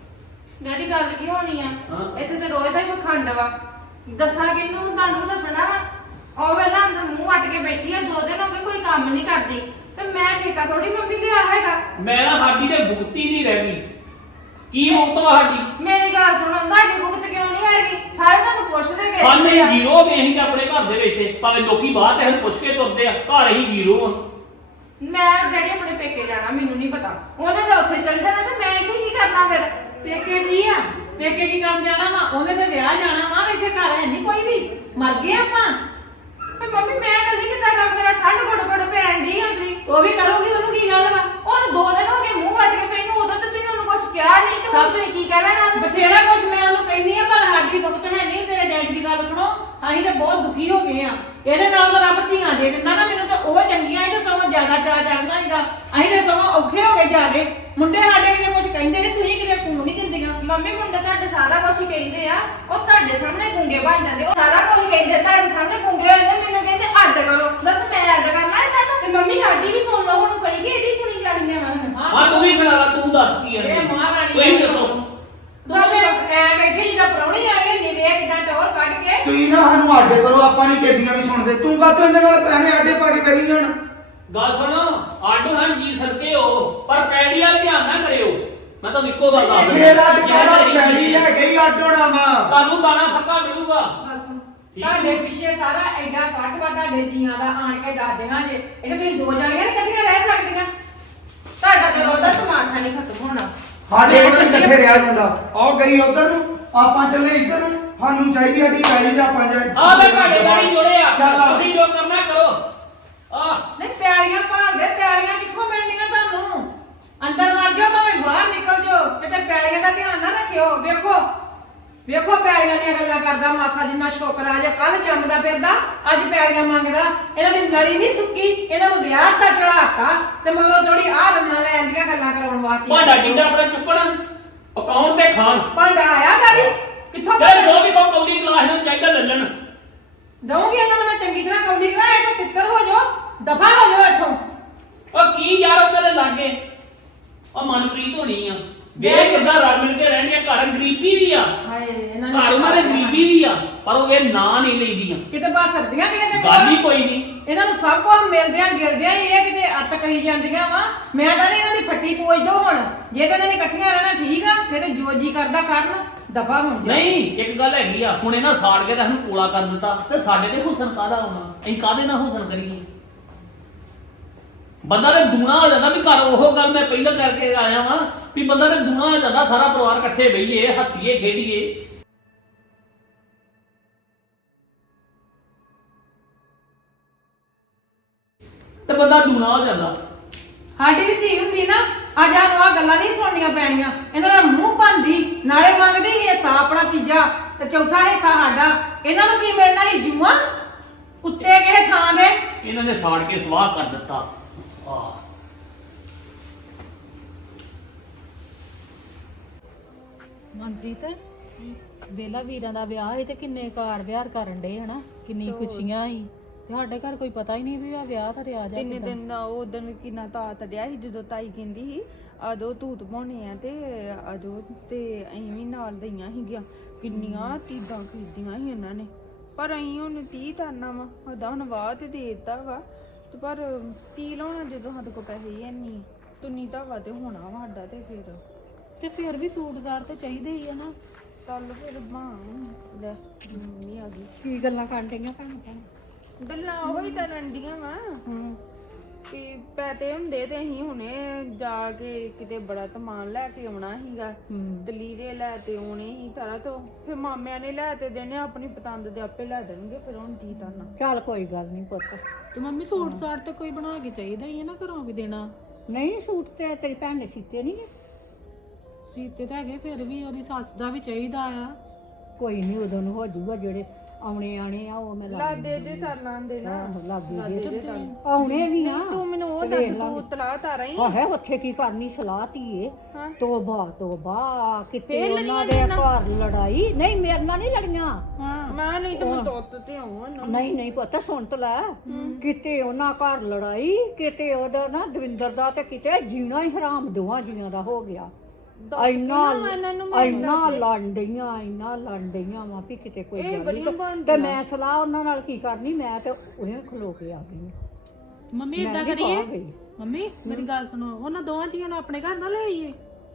ਡੈਡੀ ਗੱਲ ਕੀ ਹੋਣੀ ਆ? ਹਾਂ। ਇੱਥੇ ਤੇ ਰੋਜ਼ ਦਾ ਹੀ ਪਖੰਡ ਵਾ। ਦੱਸਾਂ ਕਿਹਨੂੰ ਹੁਣ, ਤੁਹਾਨੂੰ ਦੱਸਣਾ ਵਾ। ਉਹ ਵੇਲਾ ਅੰਦਰ ਮੂੰਹ ਅੱਟ ਕੇ ਬੈਠੀ ਆ, ਦੋ ਦਿਨ ਹੋ ਗਏ ਕੋਈ ਕੰਮ ਨਹੀਂ ਕਰਦੀ ਤੇ ਮੈਂ ਠੇਕਾ ਥੋੜੀ ਮੰਮੀ ਲਿਆ ਹੈਗਾ। ਮੈਂ ਨਾ ਸਾਡੀ ਤੇ ਭੁਗਤੀ ਨਹੀਂ ਰਹਿ ਗਈ। ਕੀ ਮੁਕਤ ਵਾ ਸਾਡੀ? ਮੇਰੀ ਗੱਲ ਸੁਣੋ, ਤੁਹਾਡੀ ਭੁਗਤ ਕਿਉਂ ਨਹੀਂ ਹੈਗੀ? ਸਾਰੇ ਤੁਹਾਨੂੰ ਪੁੱਛਦੇ ਗਏ ਸਾਨੂੰ ਸੀਗੇ ਆ। ਜ਼ੀਰੋ ਵੀ ਅਸੀਂ ਤਾਂ ਆਪਣੇ ਘਰ ਦੇ ਵਿੱਚ ਤੇ ਭਾਵੇਂ ਲੋਕੀ ਬਾਹਰ ਤੇ ਸਾਨੂੰ ਪੁੱਛ ਕੇ ਤੁਰਦੇ ਆ, ਘਰ ਅਸੀਂ ਜ਼ੀਰੋ ਆ। ਮੈਂ ਡੈਡੀ ਆਪਣੇ ਪੇਕੇ ਜਾਣਾ, ਮੈਨੂੰ ਨਹੀਂ ਪਤਾ। ਉਹਨੇ ਤਾਂ ਉੱਥੇ ਚੱਲ ਜਾਣਾ ਤੇ ਮੈਂ ਇੱਥੇ ਕੀ ਕਰਨਾ ਫਿਰ? ਪੇਕੇ ਕੀ ਆ? ਪੇਕੇ ਕੀ ਕਰਨ ਜਾਣਾ ਵਾ? ਉਹਨੇ ਤੇ ਵਿਆਹ ਜਾਣਾ ਵਾ, ਇੱਥੇ ਘਰ ਹੈ ਨਹੀਂ ਕੋਈ ਵੀ, ਮਰ ਗਏ ਆਪਾਂ। ਤੇ ਮੰਮੀ ਮੈਂ ਕੱਲੀ ਕਿੱਦਾਂ ਕੰਮ ਕਰਾਂ? ਠੰਡ ਘੁੱਟ ਘੁੱਟ ਪੈਣ ਡਈ ਆ ਤੁਸੀਂ। ਉਹ ਵੀ ਕਰੂਗੀ, ਉਹਨੂੰ ਕੀ ਗੱਲ ਵਾ? ਉਹ ਦੋ ਦਿਨ ਹੋ ਗਏ ਮੂੰਹ ਵੱਟ ਕੇ ਪਈ ਨੂੰ, ਉਦੋਂ ਤੇ ਤੁਸੀਂ ਉਹਨੂੰ ਕੁਝ ਕਿਹਾ ਨਹੀਂ ਤੇ ਹੁਣ ਤੁਸੀਂ ਕੀ ਕਹਿ ਲੈਣਾ? ਬਥੇਰਾ ਕੁਛ ਮੈਂ ਉਹਨੂੰ ਕਹਿੰਦੀ ਆ, ਪਰ ਸਾਡੀ ਵਕਤ ਹੈ ਨਹੀਂ। ਤੇਰੇ ਡੈਡੀ ਦੀ ਗੱਲ ਸੁਣੋ, ਅਸੀਂ ਤਾਂ ਬਹੁਤ ਦੁਖੀ ਹੋ ਗਏ ਆ। ਇਹਦੇ ਨਾਲ ਤਾਂ ਰੱਬ ਧੀਆਂ ਦੇ ਦਿੰਦਾ ਨਾ, ਮੈਨੂੰ ਤਾਂ ਉਹ ਚੰਗੀਆਂ ਇਹ ਤਾਂ ਸਗੋਂ ਜ਼ਿਆਦਾ ਚਾਅ ਚੜਦਾ ਹੈਗਾ। ਅਸੀਂ ਤਾਂ ਸਗੋਂ ਔਖੇ ਹੋ ਗਏ ਜ਼ਿਆਦੇ। ਮੁੰਡੇ ਸਾਡੇ ਕਿਤੇ ਕੁਛ ਕਹਿੰਦੇ ਨਹੀਂ, ਤੁਸੀਂ ਕਿਤੇ ਕੂਣ ਨਹੀਂ ਦਿੰਦੀਆਂ। ਮੰਮੀ ਮੁੰਡੇ ਤੁਹਾਡੇ ਸਾਰਾ ਕੁਝ ਹੀ ਕਹਿੰਦੇ ਆ, ਉਹ ਤੁਹਾਡੇ ਸਾਹਮਣੇ ਗੁੰਗੇ ਬਣ ਜਾਂਦੇ। ਉਹ ਸਾਰਾ ਕੁਝ ਕਹਿੰਦੇ, ਤੁਹਾਡੇ ਸਾਹਮਣੇ ਗੁੰਗੇ ਹੋ ਜਾਂਦੇ। ਮੈਨੂੰ ਕਹਿੰਦੇ ਅੱਡ ਕਰੋ। ਦੱਸ ਮੈਂ ਅੱਡ ਕਰਨਾ ਇਹਨਾਂ ਨੂੰ? ਤੇ ਮੰਮੀ ਸਾਡੀ ਵੀ ਸੁਣ ਲਓ ਹੁਣ, ਕੋਈ ਕਿ ਇਹਦੀ ਸੁਣੀ ਜਾਣੀ ਆ ਵਾ। ਹਾਂ ਤੂੰ ਵੀ ਸੁਣਾ ਲਾ, ਤੂੰ ਦੱਸ ਕੀ ਹੈ? ਇਹ ਮਹਾਰਾਣੀ ਤੁਸੀਂ ਦੱਸੋ। ਤੂੰ ਐ ਬੈਠੀ ਜਿੱਦਾਂ ਪ੍ਰਾਹੁਣੀ ਆ ਗਈ ਨੀ, ਵੇਖ ਕਿਦਾਂ ਟੌਰ ਕੱਢ ਕੇ। ਤੁਸੀਂ ਨਾ ਸਾਨੂੰ ਅੱਡ ਕਰੋ, ਆਪਾਂ ਨਹੀਂ ਕਿਹਦੀਆਂ ਵੀ ਸੁਣਦੇ। ਤੂੰ ਕਾਹਤੋਂ ਇਹਨਾਂ ਨਾਲ ਐਵੇਂ ਆਡੇ ਪਾ ਕੇ ਬਹਿ ਗਈ ਹੁਣ? ਗੱਲ ਸੁਣੋ, ਆਡੂ ਹਾਂ ਜੀ ਸਦਕੇ ਹੋ, ਪਰ ਪੈੜੀ ਵੱਲ ਧਿਆਨ ਨਾ ਕਰਿਓ। ਮੈਂ ਤਾਂ ਇੱਕੋ ਗੱਲ ਦੱਸ ਫੇਰ ਅੱਡ ਕਹਿਣਾ ਪੈਣੀ ਲੈ ਗਈ ਅੱਡ ਹੋਣਾ ਵਾ। ਤੁਹਾਨੂੰ ਦਾਣਾ ਫੱਕਾ ਮਿਲੂਗਾ। ਗੱਲ ਸੁਣ, ਤੁਹਾਡੇ ਪਿੱਛੇ ਸਾਰਾ ਐਡਾ ਕੱਟ ਵਾ ਤੁਹਾਡੇ ਜੀਆਂ ਦਾ, ਆਣ ਕੇ ਦੱਸ ਦੇਣਾ ਜੇ। ਇਹ ਤੁਸੀਂ ਦੋ ਜਣੀਆਂ ਨੀ ਇਕੱਠੀਆਂ ਰਹਿ ਸਕਦੀਆਂ। ਤੁਹਾਡਾ ਤੇ ਰੋਜ਼ ਦਾ ਤਮਾਸ਼ਾ ਨਹੀਂ ਖਤਮ ਹੋਣਾ। ਸਾਡੇ ਕੋਲ ਨੀ ਇਕੱਠੇ ਰਿਹਾ ਜਾਂਦਾ। ਆਹ ਗਈ ਉਧਰ ਨੂੰ, ਆਪਾਂ ਚੱਲੇ ਇੱਧਰ ਨੂੰ। ਸਾਨੂੰ ਚਾਹੀਦੀ ਸਾਡੀ ਪੈਲੀ ਦਾ ਪੰਜ ਆ ਮੈਂ ਤੁਹਾਡੇ ਨਾਲ ਹੀ ਜੁੜੇ ਆ, ਚੱਲ ਆ। ਤੁਸੀਂ ਜੋ ਕਰਨਾ ਕਰੋ। ਆ ਨਹੀਂ ਪਿਆਲੀਆਂ ਭਾਲਦੇ, ਪਿਆਲੀਆਂ ਕਿੱਥੋਂ ਮਿਲਣੀਆਂ ਤੁਹਾਨੂੰ? ਅੰਦਰ ਵੜ ਜਾਓ ਭਾਵੇਂ ਬਾਹਰ ਨਿਕਲ ਜਾਓ, ਕਿਤੇ ਪਿਆਲੀਆਂ ਦਾ ਧਿਆਨ ਨਾ ਰੱਖਿਓ। ਵੇਖੋ ਵੇਖੋ ਪਿਆਲੀਆਂ ਦੀਆਂ ਗੱਲਾਂ ਕਰਦਾ ਮਾਸਾ ਜਿੰਨਾ ਸ਼ੁਕਰ ਆ ਜੇ ਕੱਲ ਜੰਮਦਾ ਫਿਰਦਾ, ਅੱਜ ਪਿਆਲੀਆਂ ਮੰਗਦਾ। ਇਹਨਾਂ ਦੀ ਨਲੀ ਨਹੀਂ ਸੁੱਕੀ, ਇਹਨਾਂ ਨੂੰ ਵਿਆਹ ਦਾ ਚੜਾਤਾ ਤੇ ਮਗਰੋਂ ਥੋੜੀ ਆਹ ਰੰਨਾਂ ਲੈਣ ਦੀਆਂ ਗੱਲਾਂ ਕਰਾਉਣ ਵਾਸਤੇ। ਭਾਂਡਾ ਟਿੰਡਾ ਆਪਣਾ ਚੁੱਕਣ, ਪਕਾਉਣ ਤੇ ਖਾਣ। ਭਾਂਡਾ ਆਇਆ ਗਾੜੀ ਕਿੱਥੋਂ? ਚੱਲ ਜੋ ਵੀ ਕੋ ਕੌਲੀ ਗਲਾਸ ਨੂੰ ਚਾਹੀਦਾ ਲੈ ਲੈਣ। ਦਊਂਗੀ ਇਹਨਾਂ ਨੂੰ ਮੈਂ ਚੰਗੀ ਤਰ੍ਹਾਂ ਕੌਲੀ ਕਰਾ। ਇਹ ਤਾਂ ਤਿੱਤਰ ਹੋ ਜਾਓ, ਦਫਾ ਹੋ ਜਾਓ ਇੱਥੋਂ। ਉਹ ਕੀ ਯਾਰ ਉਹਦੇ ਲਾਗੇ ਉਹ ਮਨਪ੍ਰੀਤ ਹੋਣੀ ਆ, ਵੇਖ ਕਿੱਦਾਂ ਰਲ ਮਿਲ ਕੇ ਰਹਿੰਦੀਆਂ। ਘਰ ਗਰੀਬੀ ਵੀ ਆ, ਹਾਏ ਇਹਨਾਂ ਘਰ ਉਹਨਾਂ ਦੇ ਗਰੀਬੀ ਵੀ ਆ, ਪਰ ਉਹ ਇਹ ਨਾਂ ਨਹੀਂ ਲਈਦੀਆਂ। ਕਿਤੇ ਬਾ ਸਕਦੀਆਂ ਕਿ ਇਹਦੇ ਗੱਲ ਹੀ ਕੋਈ ਨਹੀਂ। ਇਹਨਾਂ ਨੂੰ ਸਭ ਕੁਝ ਮਿਲਦਿਆਂ ਗਿਲਦਿਆਂ ਹੀ ਇਹ ਕਿਤੇ ਅੱਤ ਕਰੀ ਜਾਂਦੀਆਂ ਵਾ। ਮੈਂ ਤਾਂ ਨਹੀਂ ਇਹਨਾਂ ਦੀ ਫੱਟੀ ਪੋਜ ਦੋ ਹੁਣ। ਜੇ ਤਾਂ ਇਹਨਾਂ ਨੇ ਇਕੱਠੀਆਂ ਰਹਿਣਾ ਠੀਕ ਆ, ਨਹੀਂ ਤੇ ਜੋ ਜੀ ਕਰਦਾ ਕਰਨ, ਦਫਾ ਹੁਣ ਜਾ। ਨਹੀਂ ਇੱਕ ਗੱਲ ਹੈਗੀ ਆ, ਹੁਣ ਇਹਨਾਂ ਸਾੜ ਕੇ ਤਾਂ ਸਾਨੂੰ ਕੋਲਾ ਕਰ ਦਿੱਤਾ ਤੇ ਸਾਡੇ ਤੇ ਹੁਸਨ ਕਾਹਦਾ ਆਉਣਾ? ਅਸੀਂ ਕਾਹਦੇ ਨਾਲ ਹੁਸਨ ਕਰੀਏ? ਬੰਦਾ ਤੇ ਦੂਣਾ ਹੋ ਜਾਂਦਾ ਵੀ ਘਰ ਉਹ ਗੱਲ ਮੈਂ ਪਹਿਲਾਂ ਕਰਕੇ ਆਇਆ ਵਾਂ ਵੀ ਬੰਦਾ ਤੇ ਦੂਣਾ ਹੋ ਜਾਂਦਾ, ਸਾਰਾ ਪਰਿਵਾਰ ਇਕੱਠੇ ਬਈਏ, ਹੱਸੀਏ ਖੇਡੀਏ। ਤੇ ਬੰਦਾ ਦੂਣਾ ਹੋ ਜਾਂਦਾ। ਸਾਡੀ ਵੀ ਧੀ ਹੁੰਦੀ ਨਾ, ਅੱਜ ਸਾਨੂੰ ਆਹ ਗੱਲਾਂ ਨਹੀਂ ਸੁਣਨੀਆਂ ਪੈਣੀਆਂ। ਇਹਨਾਂ ਦਾ ਮੂੰਹ ਭੰਦੀ, ਨਾਲੇ ਮੰਗਦੀ ਸੀ ਹਿੱਸਾ ਆਪਣਾ ਤੀਜਾ ਤੇ ਚੌਥਾ ਹਿੱਸਾ ਸਾਡਾ। ਇਹਨਾਂ ਨੂੰ ਕੀ ਮਿਲਣਾ ਸੀ? ਜੂਆ ਕੁੱਤੇ ਕਿਸੇ ਥਾਂ ਦੇ। ਇਹਨਾਂ ਨੇ ਸਾੜ ਕੇ ਸਵਾਹ ਕਰ ਦਿੱਤਾ। ਆਹ ਮਨਪ੍ਰੀਤ ਵੇਲਾ ਵੀਰਾਂ ਦਾ ਵਿਆਹ ਸੀ ਤੇ ਕਿੰਨੇ ਕਾਰ ਵਿਹਾਰ ਕਰਨ ਡੇ ਹਨਾ, ਕਿੰਨੀ ਖੁਸ਼ੀਆਂ ਸੀ। ਤੇ ਸਾਡੇ ਘਰ ਕੋਈ ਪਤਾ ਹੀ ਨਹੀਂ ਵੀ ਆ ਵਿਆਹ ਤਾਂ ਰਿਆ ਜਾ ਤਿੰਨ ਦਿਨ ਦਾ ਉਹ ਦਿਨ ਕਿੰਨਾ ਤਾਤ ਡਿਆ ਸੀ, ਜਦੋਂ ਤਾਈ ਕਹਿੰਦੀ ਸੀ ਆਜੋ ਤੂਤ ਪਾਉਣੇ ਆ ਤੇ ਆਜੋ, ਤੇ ਅਸੀਂ ਵੀ ਨਾਲ ਦਈਆਂ ਸੀਗੀਆਂ। ਕਿੰਨੀਆਂ ਤੀਦਾਂ ਖਰੀਦੀਆਂ ਸੀ ਇਹਨਾਂ ਨੇ, ਪਰ ਅਸੀਂ ਹੁਣ ਤੀਹ ਤਰਨਾ ਵਾ ਉਹਦਾ ਹੁਣ ਵਾਹ ਤੇ ਦੇ ਦਿੱਤਾ ਵਾ ਤੇ ਪਰ ਤੀ ਲਾਉਣਾ ਜਦੋਂ ਸਾਡੇ ਕੋਲ ਪੈਸੇ ਹੀ ਨਹੀਂ, ਤੁੰਨੀ ਧਾਵਾ ਤੇ ਹੋਣਾ ਵਾ ਸਾਡਾ। ਤੇ ਫਿਰ ਤੇ ਫਿਰ ਵੀ ਸੂਟ ਸਾਟ ਤੇ ਚਾਹੀਦੇ ਹੀ ਆ ਨਾ। ਚੱਲ ਫਿਰ ਮਾਂ ਲੈ ਮੰਮੀ ਆ ਗਈ। ਕੀ ਗੱਲਾਂ ਕਰਨ ਡਈਆਂ ਭੈਣ ਭੈਣ? ਗੱਲਾਂ ਉਹ ਹੀ ਤਾਂ ਰੰਡੀਆਂ ਵਾ। ਹੂੰ ਕਿ ਪੈਸੇ ਹੁੰਦੇ ਤੇ ਅਸੀਂ ਹੁਣੇ ਜਾ ਕੇ ਕਿਤੇ ਬੜਾ ਸਮਾਨ ਲੈ ਕੇ ਆਉਣਾ ਸੀਗਾ ਦਲੀਰੇ ਲੈ ਤੇ ਆਉਣੇ ਸੀ ਸਾਰਾ ਤੋਂ ਫਿਰ ਮਾਮਿਆਂ ਨੇ ਲੈ ਤੇ ਦੇਣੇ ਆਪਣੀ ਪਤੰਦ ਦੇ ਆਪੇ ਲੈ ਦੇਣਗੇ ਫਿਰ ਹੁਣ ਕੀ ਕਰਨਾ। ਚੱਲ ਕੋਈ ਗੱਲ ਨਹੀਂ ਪੁੱਤ। ਤੇ ਮੰਮੀ ਸੂਟ ਸਾਟ ਤੇ ਕੋਈ ਬਣਾ ਕੇ ਚਾਹੀਦਾ ਹੀ ਹੈ ਨਾ, ਘਰੋਂ ਵੀ ਦੇਣਾ। ਨਹੀਂ ਸੂਟ ਤੇ ਤੇਰੀ ਭੈਣ ਨੇ ਸੀਤੇ ਨਹੀਂ ਗੇ। ਸੀਤੇ ਤਾਂ ਹੈਗੇ, ਫਿਰ ਵੀ ਉਹਦੀ ਸੱਸ ਦਾ ਵੀ ਚਾਹੀਦਾ ਆ। ਕੋਈ ਨਹੀਂ ਉਦੋਂ ਨੂੰ ਹੋ ਜਾਊਗਾ, ਜਿਹੜੇ ਆਉਣੇ ਆਣੇ ਆ ਉਹ ਮੈਂ ਲਾ ਲਾਦੇ ਦੇ ਕਰ ਲਾਂਦੇ ਨਾ ਲਾਗੇ ਦੇ ਆਉਣੇ ਵੀ ਆ। ਤੂੰ ਮੈਨੂੰ ਉਹ ਦੱਸ ਤੂੰ ਤਲਾ ਤਾਰਾ ਹੀ ਆਹੇ ਉੱਥੇ ਕੀ ਕਰਨੀ ਸਲਾਹ ਧੀਏ। ਤੋਬਾ ਤੋਬਾ ਕਿਤੇ ਉਹਨਾਂ ਦੇ ਘਰ ਲੜਾਈ ਨਹੀਂ, ਮੇਰੇ ਨਾਲ ਨਹੀਂ ਲੜੀਆਂ। ਮੈਂ ਨਹੀਂ ਤੇ ਮੈਂ ਦੁੱਤ ਤੇ ਆਉਂ ਨਹੀਂ ਨਹੀਂ ਪੁੱਤ ਸੁਣ ਤ ਲੈ, ਕਿਤੇ ਉਹਨਾਂ ਘਰ ਲੜਾਈ, ਕਿਤੇ ਉਹਦਾ ਨਾ ਦਵਿੰਦਰ ਦਾ ਤੇ ਕਿਤੇ ਜੀਣਾ ਹੀ ਹਰਾਮ ਦੋਵਾਂ ਜੀਆਂ ਦਾ ਹੋ ਗਿਆ। ਇੰਨਾ ਇੰਨਾ ਲੜਦੀਆਂ ਇੰਨਾ ਲੜਦੀਆਂ ਵਾ ਵੀ ਕਿਤੇ ਕੋਈ ਗੱਲ ਨਹੀਂ। ਤੇ ਮੈਂ ਸਲਾਹ ਉਹਨਾਂ ਨਾਲ ਕੀ ਕਰਨੀ, ਮੈਂ ਤੇ ਉਹਨੇ ਖਲੋ ਕੇ ਆ ਗਈ। ਮੰਮੀ ਇਦਾਂ ਕਰੀਏ, ਮੰਮੀ ਮੇਰੀ ਗੱਲ ਸੁਣੋ, ਉਹਨਾਂ ਦੋਵਾਂ ਜੀਆਂ ਨੂੰ ਆਪਣੇ ਘਰ ਨਾ ਲੈ ਆਈਏ।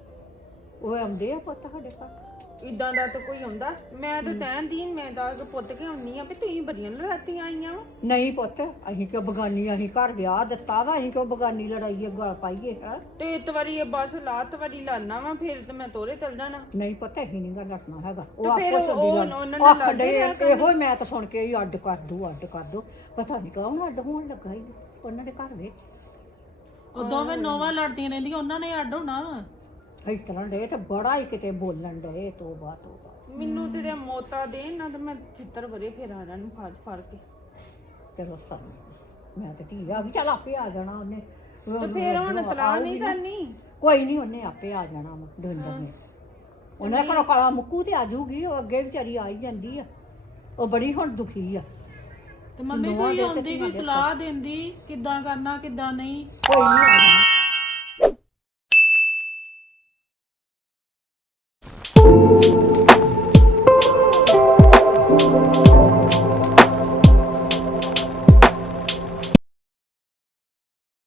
ਉਹ ਆਉਂਦੇ ਆ ਪੁੱਤ ਸਾਡੇ ਘਰ। ਇਦਾਂ ਦਾ ਤਾਂ ਕੋਈ ਹੁੰਦਾ। ਮੈਂ ਤਾਂ ਤੈਨ ਦੀ ਮੈਂ ਦਾ ਪੁੱਤ ਕੇ ਆਉਣੀ ਆ ਵੀ ਤੁਸੀਂ ਬੜੀਆਂ ਲੜਾਤੀਆਂ ਆਈਆਂ ਵਾ। ਨਹੀਂ ਪੁੱਤ ਅਸੀਂ ਕਿਉਂ ਬਗਾਨੀ, ਅਸੀਂ ਘਰ ਵਿਆਹ ਦਿੱਤਾ ਵਾ, ਅਸੀਂ ਕਿਉਂ ਬਗਾਨੀ ਲੜਾਈਏ ਗਲ ਪਾਈਏ ਹੈ। ਤੇ ਇੱਕ ਵਾਰੀ ਇਹ ਬਸ ਲਾਤ ਵਾਰੀ ਲਾਣਾ ਵਾ ਫਿਰ ਤੇ ਮੈਂ ਤੋਰੇ ਚੱਲ ਜਾਣਾ। ਨਹੀਂ ਪੁੱਤ ਅਸੀਂ ਨਹੀਂ ਗੱਲ ਰੱਖਣਾ ਹੈਗਾ। ਉਹ ਤੇ ਫਿਰ ਆਪੋ ਉਹ ਚੰਗੀ ਉਹਨਾਂ ਗੱਲ ਨਾਲ ਆਖਦੇ ਇਹੋ ਹੀ ਮੈਂ ਤਾਂ ਸੁਣ ਕੇ ਹੀ ਅੱਡ ਕਰ ਦੂ ਅੱਡ ਕਰ ਦੂ। ਪਤਾ ਨਹੀਂ ਕੌਣ ਅੱਡ ਹੋਣ ਲੱਗਾ ਹੀ ਉਹਨਾਂ ਦੇ ਘਰ ਵਿੱਚ। ਉਹ ਦੋਵੇਂ ਨੋਵਾਂ ਲੜਦੀਆਂ ਰਹਿੰਦੀਆਂ, ਉਹਨਾਂ ਨੇ ਅੱਡ ਹੋਣਾ ਵਾ। ਇਸ ਤਰ੍ਹਾਂ ਡੇ ਤੇ ਬੜਾ ਹੀ ਕਿਤੇ ਬੋਲਣ ਡੇ ਤੋਬਾ ਤੋਬਾ। ਮੈਨੂੰ ਤੇਰੇ ਮੋਤਾ ਦੇ ਨਾ ਤੇ ਮੈਂ ਛਿੱਤਰ ਵਰੇ ਫਿਰ ਆ ਨੂੰ ਫਾਜ ਫੜ ਕੇ। ਚਲੋ ਸਾਨੂੰ ਮੈਂ ਤੇ ਧੀ ਆ ਗਈ, ਚੱਲ ਆਪੇ ਆ ਜਾਣਾ ਉਹਨੇ। ਤੇ ਫਿਰ ਹੁਣ ਤਲਾਕ ਨਹੀਂ ਕਰਨੀ। ਕੋਈ ਨਹੀਂ, ਉਹਨੇ ਆਪੇ ਆ ਜਾਣਾ ਵਾ ਦਵਿੰਦਰ ਨੇ। ਉਹਨੇ ਘਰੋਂ ਕਾਲਾ ਮੁੱਕੂ ਤੇ ਆ ਜਾਊਗੀ, ਉਹ ਅੱਗੇ ਵਿਚਾਰੀ ਆ ਹੀ ਜਾਂਦੀ ਆ। ਉਹ ਬੜੀ ਹੁਣ ਦੁਖੀ ਆ। ਤੇ ਮੰਮੀ ਕੋਈ ਆਉਂਦੀ ਕੋਈ ਸਲਾਹ ਦਿੰਦੀ ਕਿੱਦਾਂ ਕਰਨਾ ਕਿੱਦਾਂ ਨਹੀਂ। ਕੋਈ ਨਹੀਂ ਆ ਜਾਣਾ।